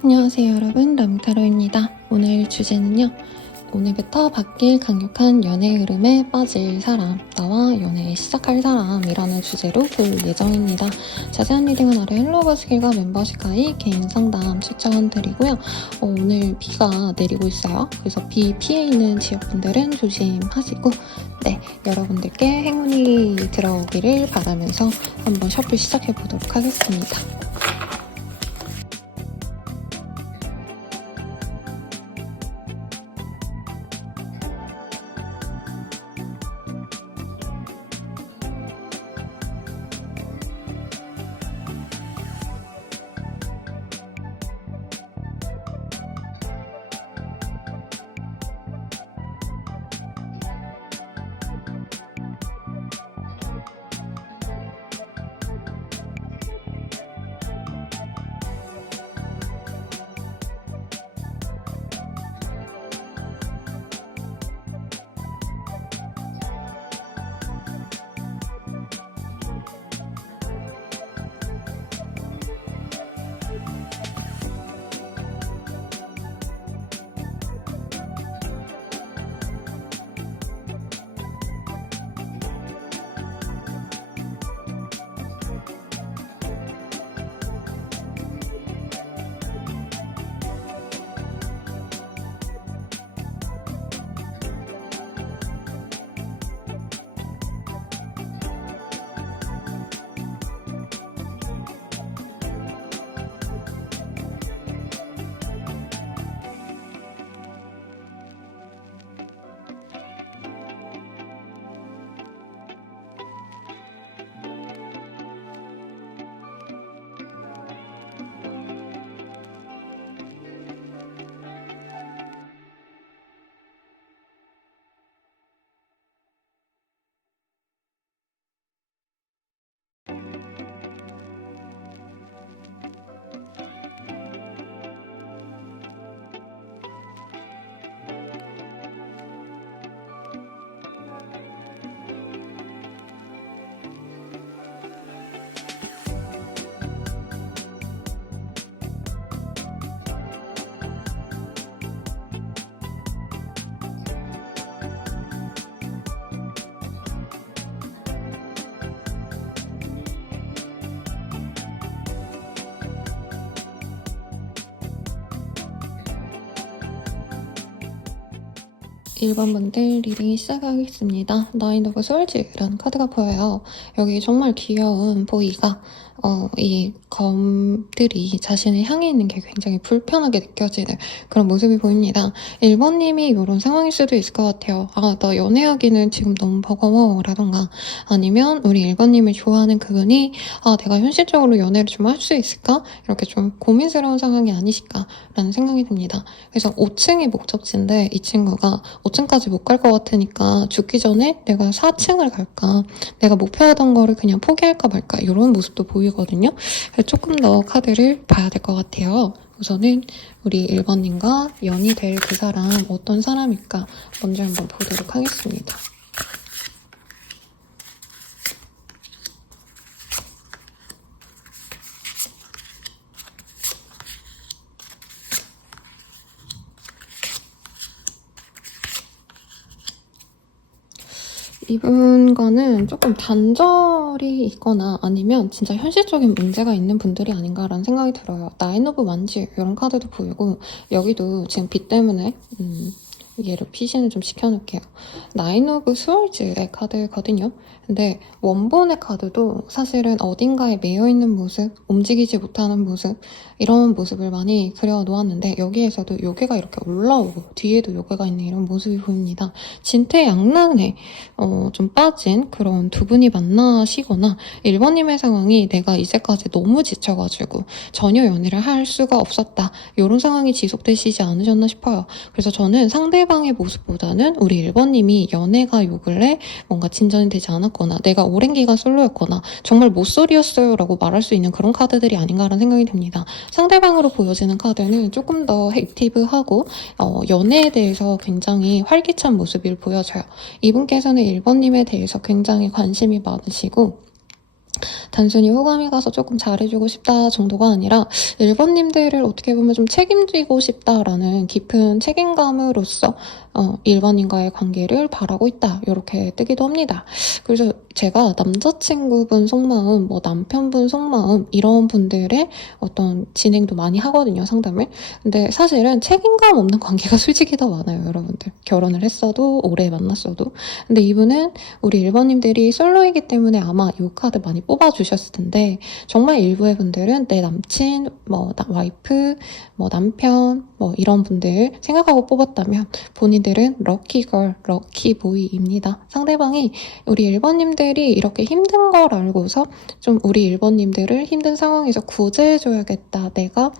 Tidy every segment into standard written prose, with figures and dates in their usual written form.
안녕하세요 여러분, 라미타로입니다. 오늘 주제는요, 오늘부터 바뀔 강력한 연애 흐름에 빠질 사람, 나와 연애 시작할 사람이라는 주제로 볼 예정입니다. 자세한 리딩은 아래 헬로버스길과 멤버십 가입 개인 상담 추천드리고요. 오늘 비가 내리고 있어요. 그래서 비 피해 있는 지역분들은 조심하시고, 네, 여러분들께 행운이 들어오기를 바라면서 한번 셔플 시작해 보도록 하겠습니다. (1번) 분들 리딩 시작하겠습니다. 나인 오브 솔즈라는 카드가 보여요. 여기 정말 귀여운 보이가 이 검들이 자신을 향해 있는 게 굉장히 불편하게 느껴지는 그런 모습이 보입니다. 1번님이 이런 상황일 수도 있을 것 같아요. 나 연애하기는 지금 너무 버거워 라던가, 아니면 우리 1번님을 좋아하는 그분이 내가 현실적으로 연애를 좀 할 수 있을까? 이렇게 좀 고민스러운 상황이 아니실까 라는 생각이 듭니다. 그래서 5층이 목적지인데 이 친구가 5층까지 못 갈 것 같으니까 죽기 전에 내가 4층을 갈까, 내가 목표하던 거를 그냥 포기할까 말까, 이런 모습도 보이거든요. 조금 더 카드를 봐야 될 것 같아요. 우선은 우리 1번님과 연이 될 그 사람 어떤 사람일까 먼저 한번 보도록 하겠습니다. 이분과는 조금 단절이 있거나 아니면 진짜 현실적인 문제가 있는 분들이 아닌가라는 생각이 들어요. 나인 오브 완지 이런 카드도 보이고, 여기도 지금 비 때문에 얘를 피신을 좀 시켜놓을게요. 나인 오브 스월즈의 카드거든요. 근데 원본의 카드도 사실은 어딘가에 매여있는 모습, 움직이지 못하는 모습, 이런 모습을 많이 그려놓았는데 여기에서도 요괴가 이렇게 올라오고 뒤에도 요괴가 있는 이런 모습이 보입니다. 진퇴양난에 좀 빠진 그런 두 분이 만나시거나, 1번님의 상황이 내가 이제까지 너무 지쳐가지고 전혀 연애를 할 수가 없었다, 이런 상황이 지속되시지 않으셨나 싶어요. 그래서 저는 상대방의 모습보다는 우리 1번님이 연애가 요 근래 뭔가 진전이 되지 않았거나 내가 오랜 기간 솔로였거나 정말 모쏠이었어요 라고 말할 수 있는 그런 카드들이 아닌가라는 생각이 듭니다. 상대방으로 보여지는 카드는 조금 더 액티브하고 연애에 대해서 굉장히 활기찬 모습을 보여줘요. 이분께서는 1번님에 대해서 굉장히 관심이 많으시고, 단순히 호감이 가서 조금 잘해주고 싶다 정도가 아니라 1번님들을 어떻게 보면 좀 책임지고 싶다라는 깊은 책임감으로써 1번님과의 관계를 바라고 있다. 이렇게 뜨기도 합니다. 그래서 제가 남자친구분 속마음, 뭐 남편분 속마음 이런 분들의 어떤 진행도 많이 하거든요, 상담을. 근데 사실은 책임감 없는 관계가 솔직히 더 많아요, 여러분들. 결혼을 했어도 오래 만났어도. 근데 이분은 우리 1번님들이 솔로이기 때문에 아마 이 카드 많이 뽑아주셨을 텐데 정말 일부의 분들은 내 남친, 뭐 와이프, 뭐 남편, 뭐 이런 분들 생각하고 뽑았다면 본인들은 럭키걸, 럭키보이입니다. 상대방이 우리 1번님들이 이렇게 힘든 걸 알고서 좀 우리 1번님들을 힘든 상황에서 구제해줘야겠다. 내가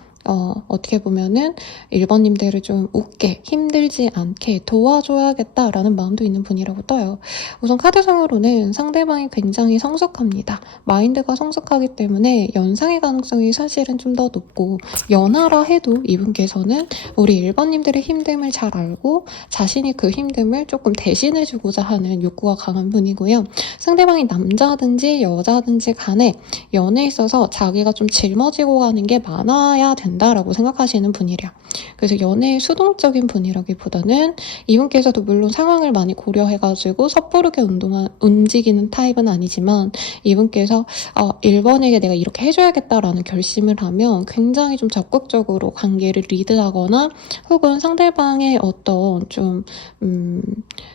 어떻게 보면은 1번님들을 좀 웃게, 힘들지 않게 도와줘야겠다라는 마음도 있는 분이라고 떠요. 우선 카드상으로는 상대방이 굉장히 성숙합니다. 마인드가 성숙하기 때문에 연상의 가능성이 사실은 좀 더 높고, 연하라 해도 이분께서는 우리 1번님들의 힘듦을 잘 알고 자신이 그 힘듦을 조금 대신해주고자 하는 욕구가 강한 분이고요. 상대방이 남자든지 여자든지 간에 연애에 있어서 자기가 좀 짊어지고 가는 게 많아야 된다라고 생각하시는 분이래요. 그래서 연애에 수동적인 분이라기보다는 이분께서도 물론 상황을 많이 고려해가지고 섣부르게 움직이는 타입은 아니지만 이분께서 1번에게 내가 이렇게 해줘야겠다라는 결심을 하면 굉장히 좀 적극적으로 관계를 리드하거나 혹은 상대방의 어떤 좀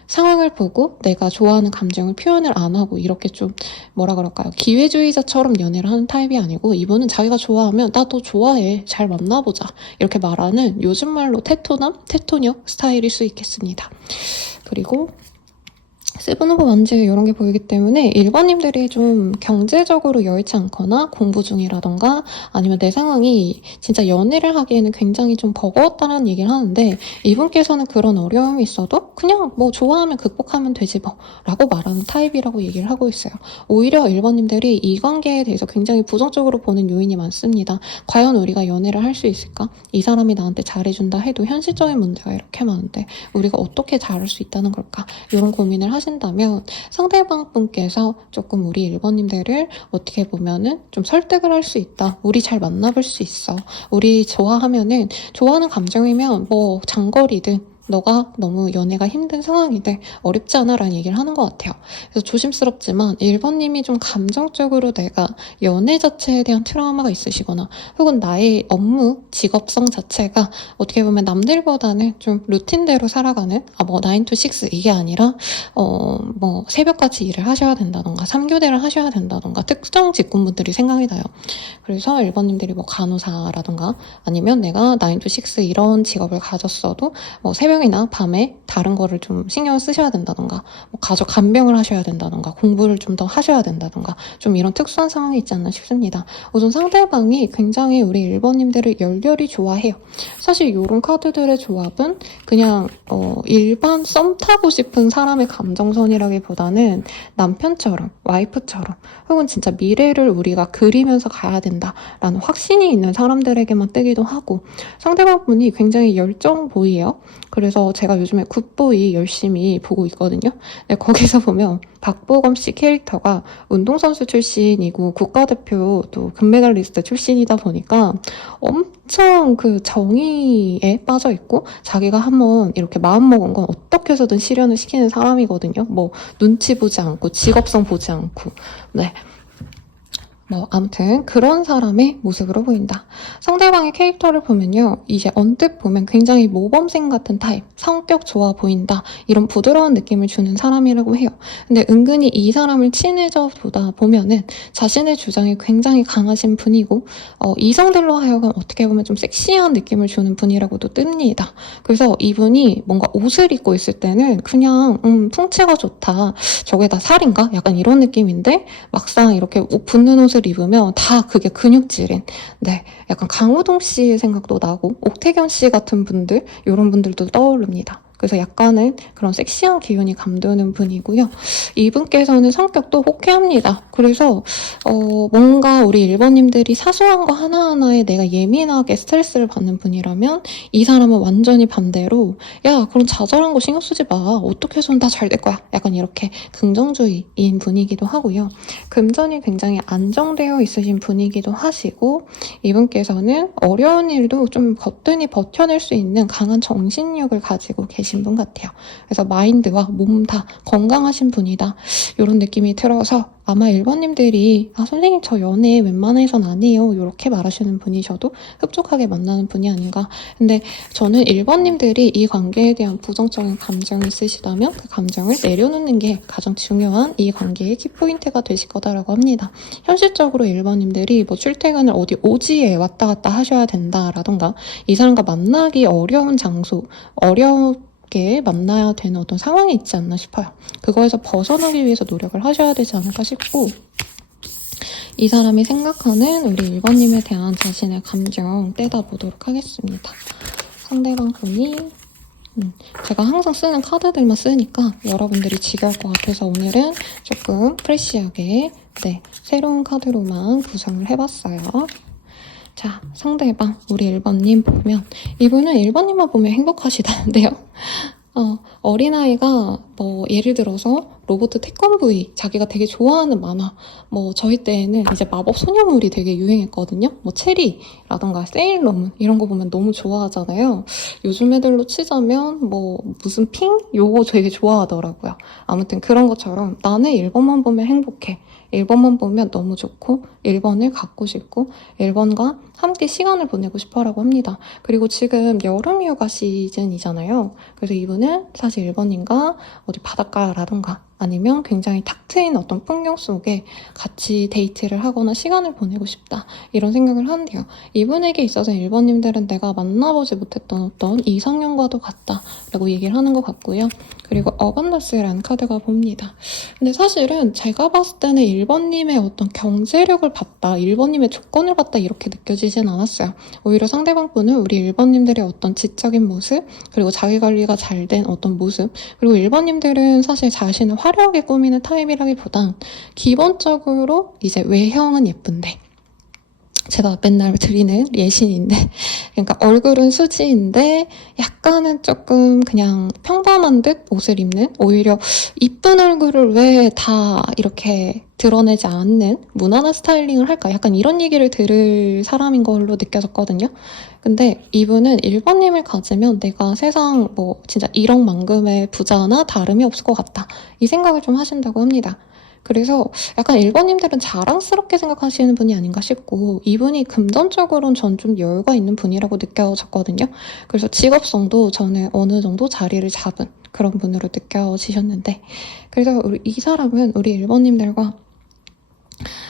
상황을 보고 내가 좋아하는 감정을 표현을 안 하고 이렇게 좀 뭐라 그럴까요? 기회주의자처럼 연애를 하는 타입이 아니고 이분은 자기가 좋아하면 나 너 좋아해. 잘 만나보자. 이렇게 말하는 요즘 말로 테토남, 테토녀 스타일일 수 있겠습니다. 그리고 세븐 오브 완즈 이런 게 보이기 때문에 1번님들이 좀 경제적으로 여의치 않거나 공부 중이라던가 아니면 내 상황이 진짜 연애를 하기에는 굉장히 좀 버거웠다는 얘기를 하는데 이분께서는 그런 어려움이 있어도 그냥 뭐 좋아하면 극복하면 되지 뭐 라고 말하는 타입이라고 얘기를 하고 있어요. 오히려 1번님들이 이 관계에 대해서 굉장히 부정적으로 보는 요인이 많습니다. 과연 우리가 연애를 할 수 있을까? 이 사람이 나한테 잘해준다 해도 현실적인 문제가 이렇게 많은데 우리가 어떻게 잘할 수 있다는 걸까? 이런 고민을 하신다면 상대방 분께서 조금 우리 1번님들을 어떻게 보면은 좀 설득을 할 수 있다. 우리 잘 만나볼 수 있어. 우리 좋아하면은 좋아하는 감정이면 뭐 장거리든 너가 너무 연애가 힘든 상황인데 어렵지 않아 라는 얘기를 하는 것 같아요. 그래서 조심스럽지만 1번님이 좀 감정적으로 내가 연애 자체에 대한 트라우마가 있으시거나 혹은 나의 업무, 직업성 자체가 어떻게 보면 남들보다는 좀 루틴대로 살아가는 뭐 9 to 6 이게 아니라 뭐 새벽까지 일을 하셔야 된다던가 3교대를 하셔야 된다던가 특정 직군분들이 생각이 나요. 그래서 1번님들이 뭐 간호사라던가 아니면 내가 9 to 6 이런 직업을 가졌어도 뭐 새벽이나 밤에 다른 거를 좀 신경을 쓰셔야 된다던가 뭐 가족 간병을 하셔야 된다던가 공부를 좀 더 하셔야 된다던가 좀 이런 특수한 상황이 있지 않나 싶습니다. 우선 상대방이 굉장히 우리 1번님들을 열렬히 좋아해요. 사실 이런 카드들의 조합은 그냥 일반 썸 타고 싶은 사람의 감정선이라기보다는 남편처럼 와이프처럼 혹은 진짜 미래를 우리가 그리면서 가야 된다라는 확신이 있는 사람들에게만 뜨기도 하고 상대방 분이 굉장히 열정 보이에요. 그래서 제가 요즘에 굿보이 열심히 보고 있거든요. 네, 거기서 보면 박보검 씨 캐릭터가 운동선수 출신이고 국가대표도 금메달리스트 출신이다 보니까 엄청 그 정의에 빠져 있고 자기가 한번 이렇게 마음먹은 건 어떻게 해서든 실현을 시키는 사람이거든요. 뭐 눈치 보지 않고 직업성 보지 않고 네. 뭐 아무튼 그런 사람의 모습으로 보인다. 상대방의 캐릭터를 보면요. 이제 언뜻 보면 굉장히 모범생 같은 타입, 성격 좋아 보인다. 이런 부드러운 느낌을 주는 사람이라고 해요. 근데 은근히 이 사람을 친해져 보다 보면은 자신의 주장이 굉장히 강하신 분이고 이성들로 하여금 어떻게 보면 좀 섹시한 느낌을 주는 분이라고도 뜹니다. 그래서 이분이 뭔가 옷을 입고 있을 때는 그냥 풍채가 좋다. 저게 다 살인가? 약간 이런 느낌인데 막상 이렇게 붙는 옷을 입으면 다 그게 근육질인 네 약간 강호동 씨 생각도 나고 옥태견 씨 같은 분들 이런 분들도 떠오릅니다. 그래서 약간은 그런 섹시한 기운이 감도는 분이고요. 이분께서는 성격도 호쾌합니다. 그래서 뭔가 우리 1번님들이 사소한 거 하나하나에 내가 예민하게 스트레스를 받는 분이라면 이 사람은 완전히 반대로 야 그런 자잘한 거 신경 쓰지 마. 어떻게 해서는 다 잘 될 거야. 약간 이렇게 긍정주의인 분이기도 하고요. 금전이 굉장히 안정되어 있으신 분이기도 하시고 이분께서는 어려운 일도 좀 거뜬히 버텨낼 수 있는 강한 정신력을 가지고 계신 분 같아요. 그래서 마인드와 몸 다 건강하신 분이다. 이런 느낌이 들어서 아마 1번님들이 선생님 저 연애 웬만해선 안 해요. 이렇게 말하시는 분이셔도 흡족하게 만나는 분이 아닌가. 근데 저는 1번님들이 이 관계에 대한 부정적인 감정이 있으시다면 그 감정을 내려놓는 게 가장 중요한 이 관계의 키포인트가 되실 거다라고 합니다. 현실적으로 1번님들이 뭐 출퇴근을 어디 오지에 왔다 갔다 하셔야 된다라던가 이 사람과 만나기 어려운 장소, 어렵게 만나야 되는 어떤 상황이 있지 않나 싶어요. 그거에서 벗어나기 위해서 노력을 하셔야 되지 않을까 싶고 이 사람이 생각하는 우리 1번님에 대한 자신의 감정 떼다보도록 하겠습니다. 상대방 분이 제가 항상 쓰는 카드들만 쓰니까 여러분들이 지겨울 것 같아서 오늘은 조금 프레시하게 새로운 카드로만 구성을 해봤어요. 자, 상대방 우리 1번님 보면 이분은 1번님만 보면 행복하시다는데요. 어린아이가 뭐 예를 들어서 로봇 태권브이 자기가 되게 좋아하는 만화 뭐 저희 때에는 이제 마법 소녀물이 되게 유행했거든요. 뭐 체리라던가 세일러문 이런 거 보면 너무 좋아하잖아요. 요즘 애들로 치자면 뭐 무슨 핑? 요거 되게 좋아하더라고요. 아무튼 그런 것처럼 나는 1번만 보면 행복해. 1번만 보면 너무 좋고 1번을 갖고 싶고 1번과 함께 시간을 보내고 싶어라고 합니다. 그리고 지금 여름휴가 시즌이잖아요. 그래서 이분은 사실 1번님과 어디 바닷가라던가 아니면 굉장히 탁 트인 어떤 풍경 속에 같이 데이트를 하거나 시간을 보내고 싶다 이런 생각을 하는데요. 이분에게 있어서 1번님들은 내가 만나보지 못했던 어떤 이상형과도 같다 라고 얘기를 하는 것 같고요. 그리고 어반더스라는 카드가 봅니다. 근데 사실은 제가 봤을 때는 1번님의 어떤 경제력을 봤다, 1번님의 조건을 봤다 이렇게 느껴지진 않았어요. 오히려 상대방 분은 우리 1번님들의 어떤 지적인 모습, 그리고 자기관리가 잘 된 어떤 모습, 그리고 1번님들은 사실 자신을 화려하게 꾸미는 타입이라기보단 기본적으로 이제 외형은 예쁜데 제가 맨날 드리는 예시인데 그러니까 얼굴은 수지인데 약간은 조금 그냥 평범한 듯 옷을 입는 오히려 이쁜 얼굴을 왜 다 이렇게 드러내지 않는 무난한 스타일링을 할까 약간 이런 얘기를 들을 사람인 걸로 느껴졌거든요. 근데 이분은 1번님을 가지면 내가 세상 뭐 진짜 1억만금의 부자나 다름이 없을 것 같다 이 생각을 좀 하신다고 합니다. 그래서 약간 1번님들은 자랑스럽게 생각하시는 분이 아닌가 싶고 이분이 금전적으로는 전 좀 여유가 있는 분이라고 느껴졌거든요. 그래서 직업성도 저는 어느 정도 자리를 잡은 그런 분으로 느껴지셨는데 그래서 이 사람은 우리 1번님들과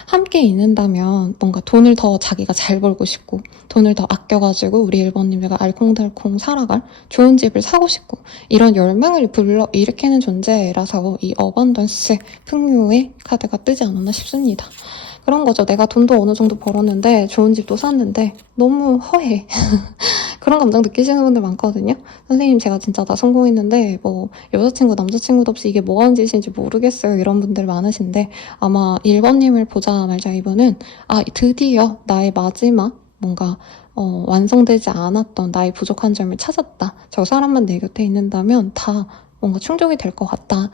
함께 있는다면 뭔가 돈을 더 자기가 잘 벌고 싶고 돈을 더 아껴가지고 우리 1번님들과 알콩달콩 살아갈 좋은 집을 사고 싶고 이런 열망을 불러일으키는 존재라서 이 어반던스 풍요의 카드가 뜨지 않았나 싶습니다. 그런 거죠. 내가 돈도 어느 정도 벌었는데 좋은 집도 샀는데 너무 허해. 그런 감정 느끼시는 분들 많거든요. 선생님 제가 진짜 다 성공했는데 뭐 여자친구 남자친구도 없이 이게 뭐 하는 짓인지 모르겠어요. 이런 분들 많으신데 아마 1번님을 보자마자 이분은 드디어 나의 마지막 뭔가 완성되지 않았던 나의 부족한 점을 찾았다. 저 사람만 내 곁에 있는다면 다 뭔가 충족이 될 것 같다.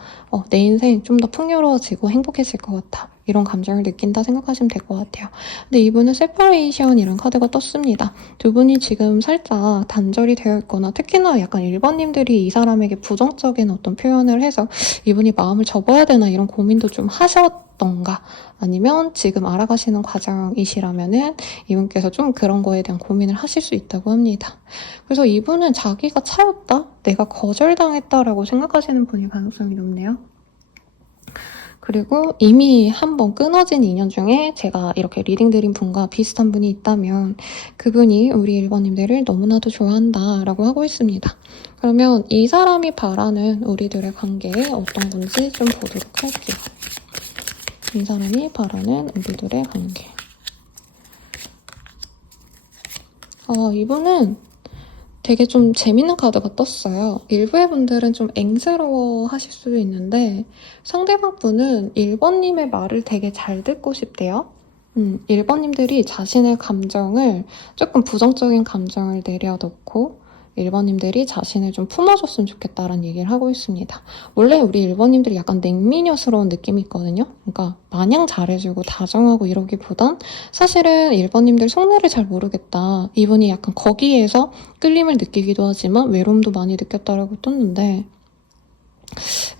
내 인생 좀 더 풍요로워지고 행복해질 것 같아. 이런 감정을 느낀다 생각하시면 될 것 같아요. 근데 이분은 세퍼레이션이라는 카드가 떴습니다. 두 분이 지금 살짝 단절이 되어 있거나 특히나 약간 1번님들이 이 사람에게 부정적인 어떤 표현을 해서 이분이 마음을 접어야 되나 이런 고민도 좀 하셨던가 아니면 지금 알아가시는 과정이시라면은 이분께서 좀 그런 거에 대한 고민을 하실 수 있다고 합니다. 그래서 이분은 자기가 차였다? 내가 거절당했다라고 생각하시는 분이 가능성이 높네요. 그리고 이미 한번 끊어진 인연 중에 제가 이렇게 리딩 드린 분과 비슷한 분이 있다면 그분이 우리 1번님들을 너무나도 좋아한다 라고 하고 있습니다. 그러면 이 사람이 바라는 우리들의 관계 어떤 건지 좀 보도록 할게요. 이 사람이 바라는 우리들의 관계. 이분은 되게 좀 재밌는 카드가 떴어요. 일부의 분들은 좀 앵스러워 하실 수도 있는데 상대방 분은 1번님의 말을 되게 잘 듣고 싶대요. 1번님들이 자신의 감정을 조금 부정적인 감정을 내려놓고 1번님들이 자신을 좀 품어줬으면 좋겠다라는 얘기를 하고 있습니다. 원래 우리 1번님들이 약간 냉미녀스러운 느낌이 있거든요. 그러니까 마냥 잘해주고 다정하고 이러기보단 사실은 1번님들 속내를 잘 모르겠다. 이분이 약간 거기에서 끌림을 느끼기도 하지만 외로움도 많이 느꼈다라고 떴는데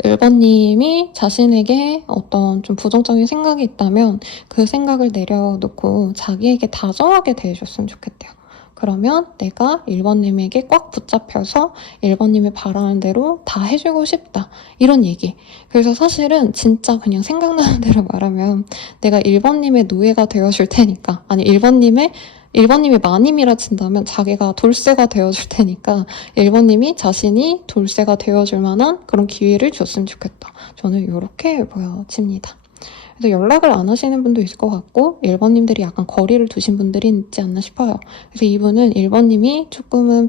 1번님이 자신에게 어떤 좀 부정적인 생각이 있다면 그 생각을 내려놓고 자기에게 다정하게 대해줬으면 좋겠대요. 그러면 내가 1번님에게 꽉 붙잡혀서 1번님이 바라는 대로 다 해주고 싶다. 이런 얘기. 그래서 사실은 진짜 그냥 생각나는 대로 말하면 내가 1번님의 노예가 되어줄 테니까, 아니 1번님이 마님이라 친다면 자기가 돌쇠가 되어줄 테니까 1번님이 자신이 돌쇠가 되어줄 만한 그런 기회를 줬으면 좋겠다. 저는 이렇게 보여집니다. 그래서 연락을 안 하시는 분도 있을 것 같고 1번님들이 약간 거리를 두신 분들이 있지 않나 싶어요. 그래서 이분은 1번님이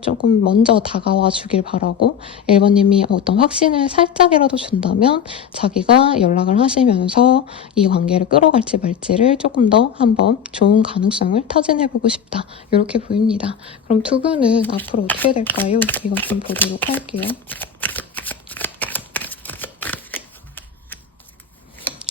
조금 먼저 다가와 주길 바라고 1번님이 어떤 확신을 살짝이라도 준다면 자기가 연락을 하시면서 이 관계를 끌어갈지 말지를 조금 더 한번 좋은 가능성을 타진해보고 싶다. 이렇게 보입니다. 그럼 두 분은 앞으로 어떻게 될까요? 이거 좀 보도록 할게요.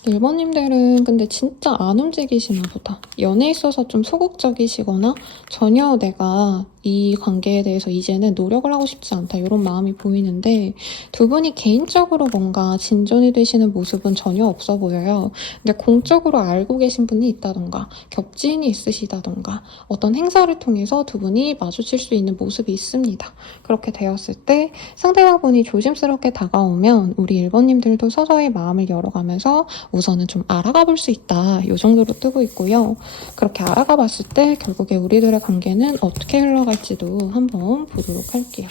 1번님들은 근데 진짜 안 움직이시나 보다. 연애에 있어서 좀 소극적이시거나 전혀 내가 이 관계에 대해서 이제는 노력을 하고 싶지 않다 이런 마음이 보이는데 두 분이 개인적으로 뭔가 진전이 되시는 모습은 전혀 없어 보여요. 근데 공적으로 알고 계신 분이 있다던가 겹지인이 있으시다던가 어떤 행사를 통해서 두 분이 마주칠 수 있는 모습이 있습니다. 그렇게 되었을 때 상대방분이 조심스럽게 다가오면 우리 1번님들도 서서히 마음을 열어가면서 우선은 좀 알아가 볼 수 있다. 이 정도로 뜨고 있고요. 그렇게 알아가 봤을 때 결국에 우리들의 관계는 어떻게 흘러갈지도 한번 보도록 할게요.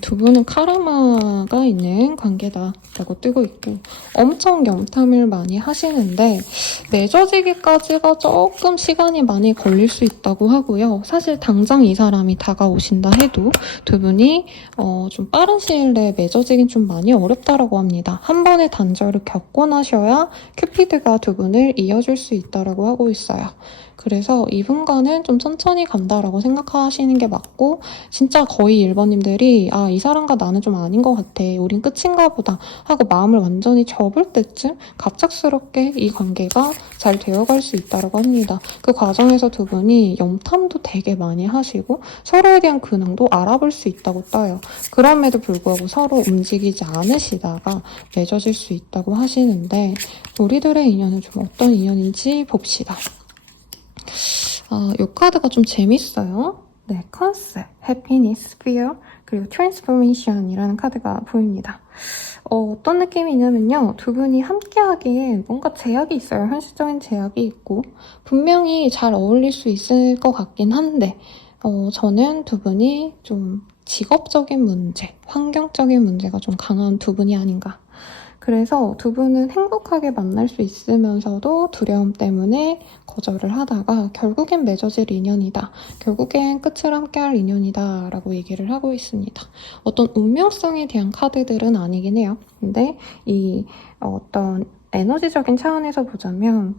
두 분은 카르마가 있는 관계다라고 뜨고 있고 엄청 염탐을 많이 하시는데 맺어지기까지가 조금 시간이 많이 걸릴 수 있다고 하고요. 사실 당장 이 사람이 다가오신다 해도 두 분이 좀 빠른 시일 내에 맺어지긴 좀 많이 어렵다라고 합니다. 한 번의 단절을 겪고 나셔야 큐피드가 두 분을 이어줄 수 있다라고 하고 있어요. 그래서 이분과는 좀 천천히 간다라고 생각하시는 게 맞고 진짜 거의 1번님들이 이 사람과 나는 좀 아닌 것 같아. 우린 끝인가 보다 하고 마음을 완전히 접을 때쯤 갑작스럽게 이 관계가 잘 되어갈 수 있다고 합니다. 그 과정에서 두 분이 염탐도 되게 많이 하시고 서로에 대한 근황도 알아볼 수 있다고 떠요. 그럼에도 불구하고 서로 움직이지 않으시다가 맺어질 수 있다고 하시는데 우리들의 인연은 좀 어떤 인연인지 봅시다. 이 카드가 좀 재밌어요. 네, 컨셉, 해피니스, fear, 그리고 트랜스포메이션이라는 카드가 보입니다. 어떤 느낌이 있냐면요. 두 분이 함께하기에 뭔가 제약이 있어요. 현실적인 제약이 있고 분명히 잘 어울릴 수 있을 것 같긴 한데 저는 두 분이 좀 직업적인 문제, 환경적인 문제가 좀 강한 두 분이 아닌가. 그래서 두 분은 행복하게 만날 수 있으면서도 두려움 때문에 거절을 하다가 결국엔 맺어질 인연이다. 결국엔 끝을 함께할 인연이다 라고 얘기를 하고 있습니다. 어떤 운명성에 대한 카드들은 아니긴 해요. 근데 이 어떤 에너지적인 차원에서 보자면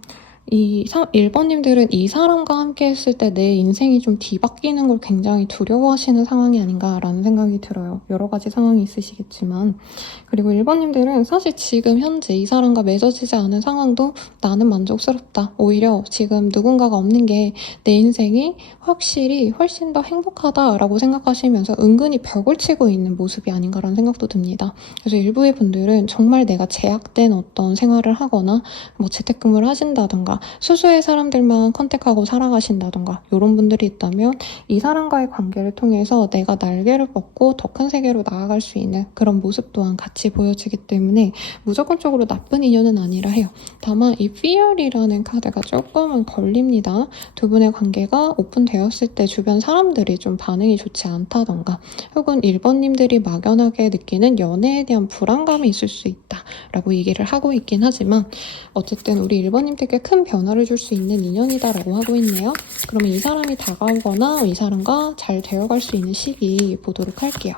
1번님들은 이 사람과 함께 했을 때 내 인생이 좀 뒤바뀌는 걸 굉장히 두려워하시는 상황이 아닌가라는 생각이 들어요. 여러 가지 상황이 있으시겠지만. 그리고 1번님들은 사실 지금 현재 이 사람과 맺어지지 않은 상황도 나는 만족스럽다. 오히려 지금 누군가가 없는 게 내 인생이 확실히 훨씬 더 행복하다라고 생각하시면서 은근히 벽을 치고 있는 모습이 아닌가라는 생각도 듭니다. 그래서 일부의 분들은 정말 내가 제약된 어떤 생활을 하거나 뭐 재택근무를 하신다던가 뭔가 수수의 사람들만 컨택하고 살아가신다던가 이런 분들이 있다면 이 사람과의 관계를 통해서 내가 날개를 뻗고 더 큰 세계로 나아갈 수 있는 그런 모습 또한 같이 보여지기 때문에 무조건적으로 나쁜 인연은 아니라 해요. 다만 이 fear이라는 카드가 조금은 걸립니다. 두 분의 관계가 오픈되었을 때 주변 사람들이 좀 반응이 좋지 않다던가 혹은 1번님들이 막연하게 느끼는 연애에 대한 불안감이 있을 수 있다라고 얘기를 하고 있긴 하지만 어쨌든 우리 1번님들께 큰 변화를 줄 수 있는 인연이다라고 하고 있네요. 그러면 이 사람이 다가오거나 이 사람과 잘 되어갈 수 있는 시기 보도록 할게요.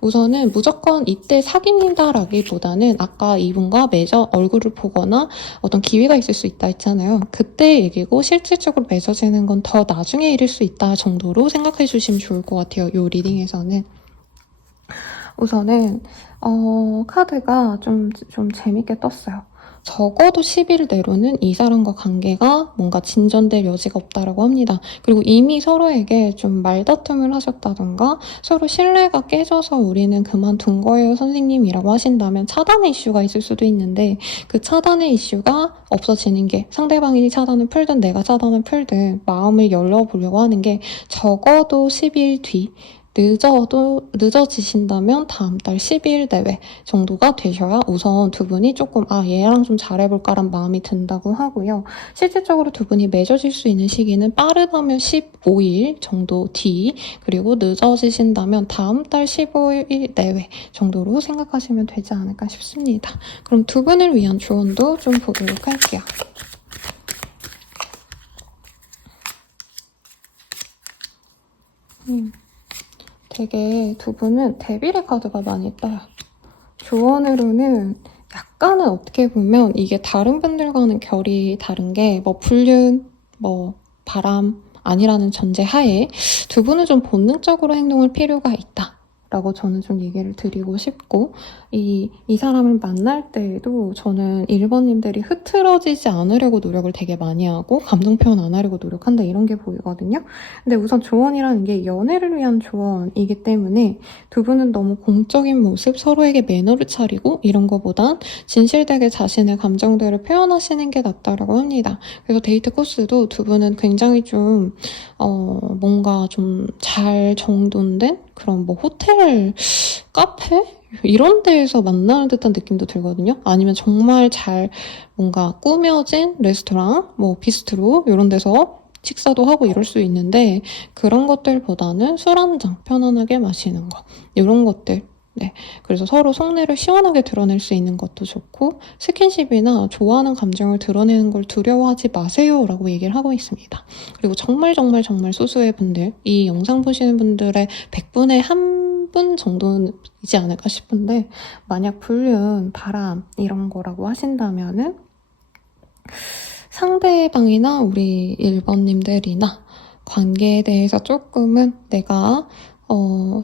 우선은 무조건 이때 사귄다라기보다는 아까 이분과 매저 얼굴을 보거나 어떤 기회가 있을 수 있다 했잖아요. 그때 얘기고 실질적으로 맺어지는 건 더 나중에 일일 수 있다 정도로 생각해 주시면 좋을 것 같아요. 이 리딩에서는. 우선은 카드가 좀 재밌게 떴어요. 적어도 10일 내로는 이 사람과 관계가 뭔가 진전될 여지가 없다라고 합니다. 그리고 이미 서로에게 좀 말다툼을 하셨다던가 서로 신뢰가 깨져서 우리는 그만둔 거예요 선생님이라고 하신다면 차단의 이슈가 있을 수도 있는데 그 차단의 이슈가 없어지는 게 상대방이 차단을 풀든 내가 차단을 풀든 마음을 열어보려고 하는 게 적어도 10일 뒤 늦어지신다면 다음 달 10일 내외 정도가 되셔야 우선 두 분이 조금 얘랑 좀 잘해볼까란 마음이 든다고 하고요. 실질적으로 두 분이 맺어질 수 있는 시기는 빠르다면 15일 정도 뒤 그리고 늦어지신다면 다음 달 15일 내외 정도로 생각하시면 되지 않을까 싶습니다. 그럼 두 분을 위한 조언도 좀 보도록 할게요. 되게 두 분은 데빌의 카드가 많이 떠요. 조언으로는 약간은 어떻게 보면 이게 다른 분들과는 결이 다른 게 뭐 불륜, 뭐 바람 아니라는 전제 하에 두 분은 좀 본능적으로 행동할 필요가 있다. 라고 저는 좀 얘기를 드리고 싶고 이 사람을 만날 때에도 저는 1번님들이 흐트러지지 않으려고 노력을 되게 많이 하고 감정 표현 안 하려고 노력한다 이런 게 보이거든요. 근데 우선 조언이라는 게 연애를 위한 조언이기 때문에 두 분은 너무 공적인 모습, 서로에게 매너를 차리고 이런 거보단 진실되게 자신의 감정들을 표현하시는 게 낫다라고 합니다. 그래서 데이트 코스도 두 분은 굉장히 좀 뭔가 좀 잘 정돈된 그런 뭐 호텔, 카페? 이런 데에서 만나는 듯한 느낌도 들거든요. 아니면 정말 잘 뭔가 꾸며진 레스토랑, 뭐 비스트로 이런 데서 식사도 하고 이럴 수 있는데 그런 것들보다는 술 한 잔 편안하게 마시는 거 이런 것들 네. 그래서 서로 속내를 시원하게 드러낼 수 있는 것도 좋고 스킨십이나 좋아하는 감정을 드러내는 걸 두려워하지 마세요 라고 얘기를 하고 있습니다. 그리고 정말 정말 정말 소수의 분들 이 영상 보시는 분들의 100분의 1분 정도이지 않을까 싶은데 만약 불륜, 바람 이런 거라고 하신다면은 상대방이나 우리 1번님들이나 관계에 대해서 조금은 내가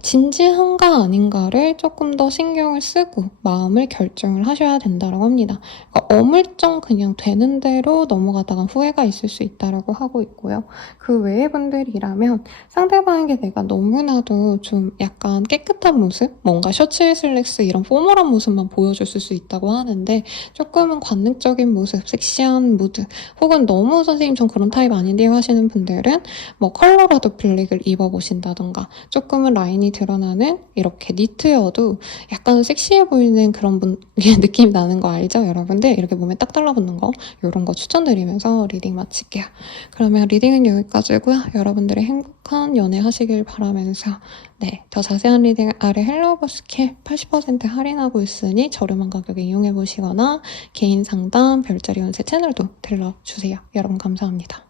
진지한가 아닌가를 조금 더 신경을 쓰고 마음을 결정을 하셔야 된다고 합니다. 그러니까 어물쩡 그냥 되는 대로 넘어가다가 후회가 있을 수 있다고 하고 있고요. 그 외의 분들이라면 상대방에게 내가 너무나도 좀 약간 깨끗한 모습, 뭔가 셔츠 슬랙스 이런 포멀한 모습만 보여줬을 수 있다고 하는데 조금은 관능적인 모습, 섹시한 무드 혹은 너무 선생님 전 그런 타입 아닌데요 하시는 분들은 뭐 컬러라도 블랙을 입어보신다던가 조금은 라인이 드러나는 이렇게 니트여도 약간 섹시해 보이는 그런 느낌 나는 거 알죠 여러분들? 이렇게 몸에 딱 달라붙는 거 이런 거 추천드리면서 리딩 마칠게요. 그러면 리딩은 여기까지고요. 여러분들의 행복한 연애 하시길 바라면서 네, 더 자세한 리딩 아래 헬로우 스킬 80% 할인하고 있으니 저렴한 가격에 이용해보시거나 개인 상담, 별자리 운세 채널도 들러주세요. 여러분 감사합니다.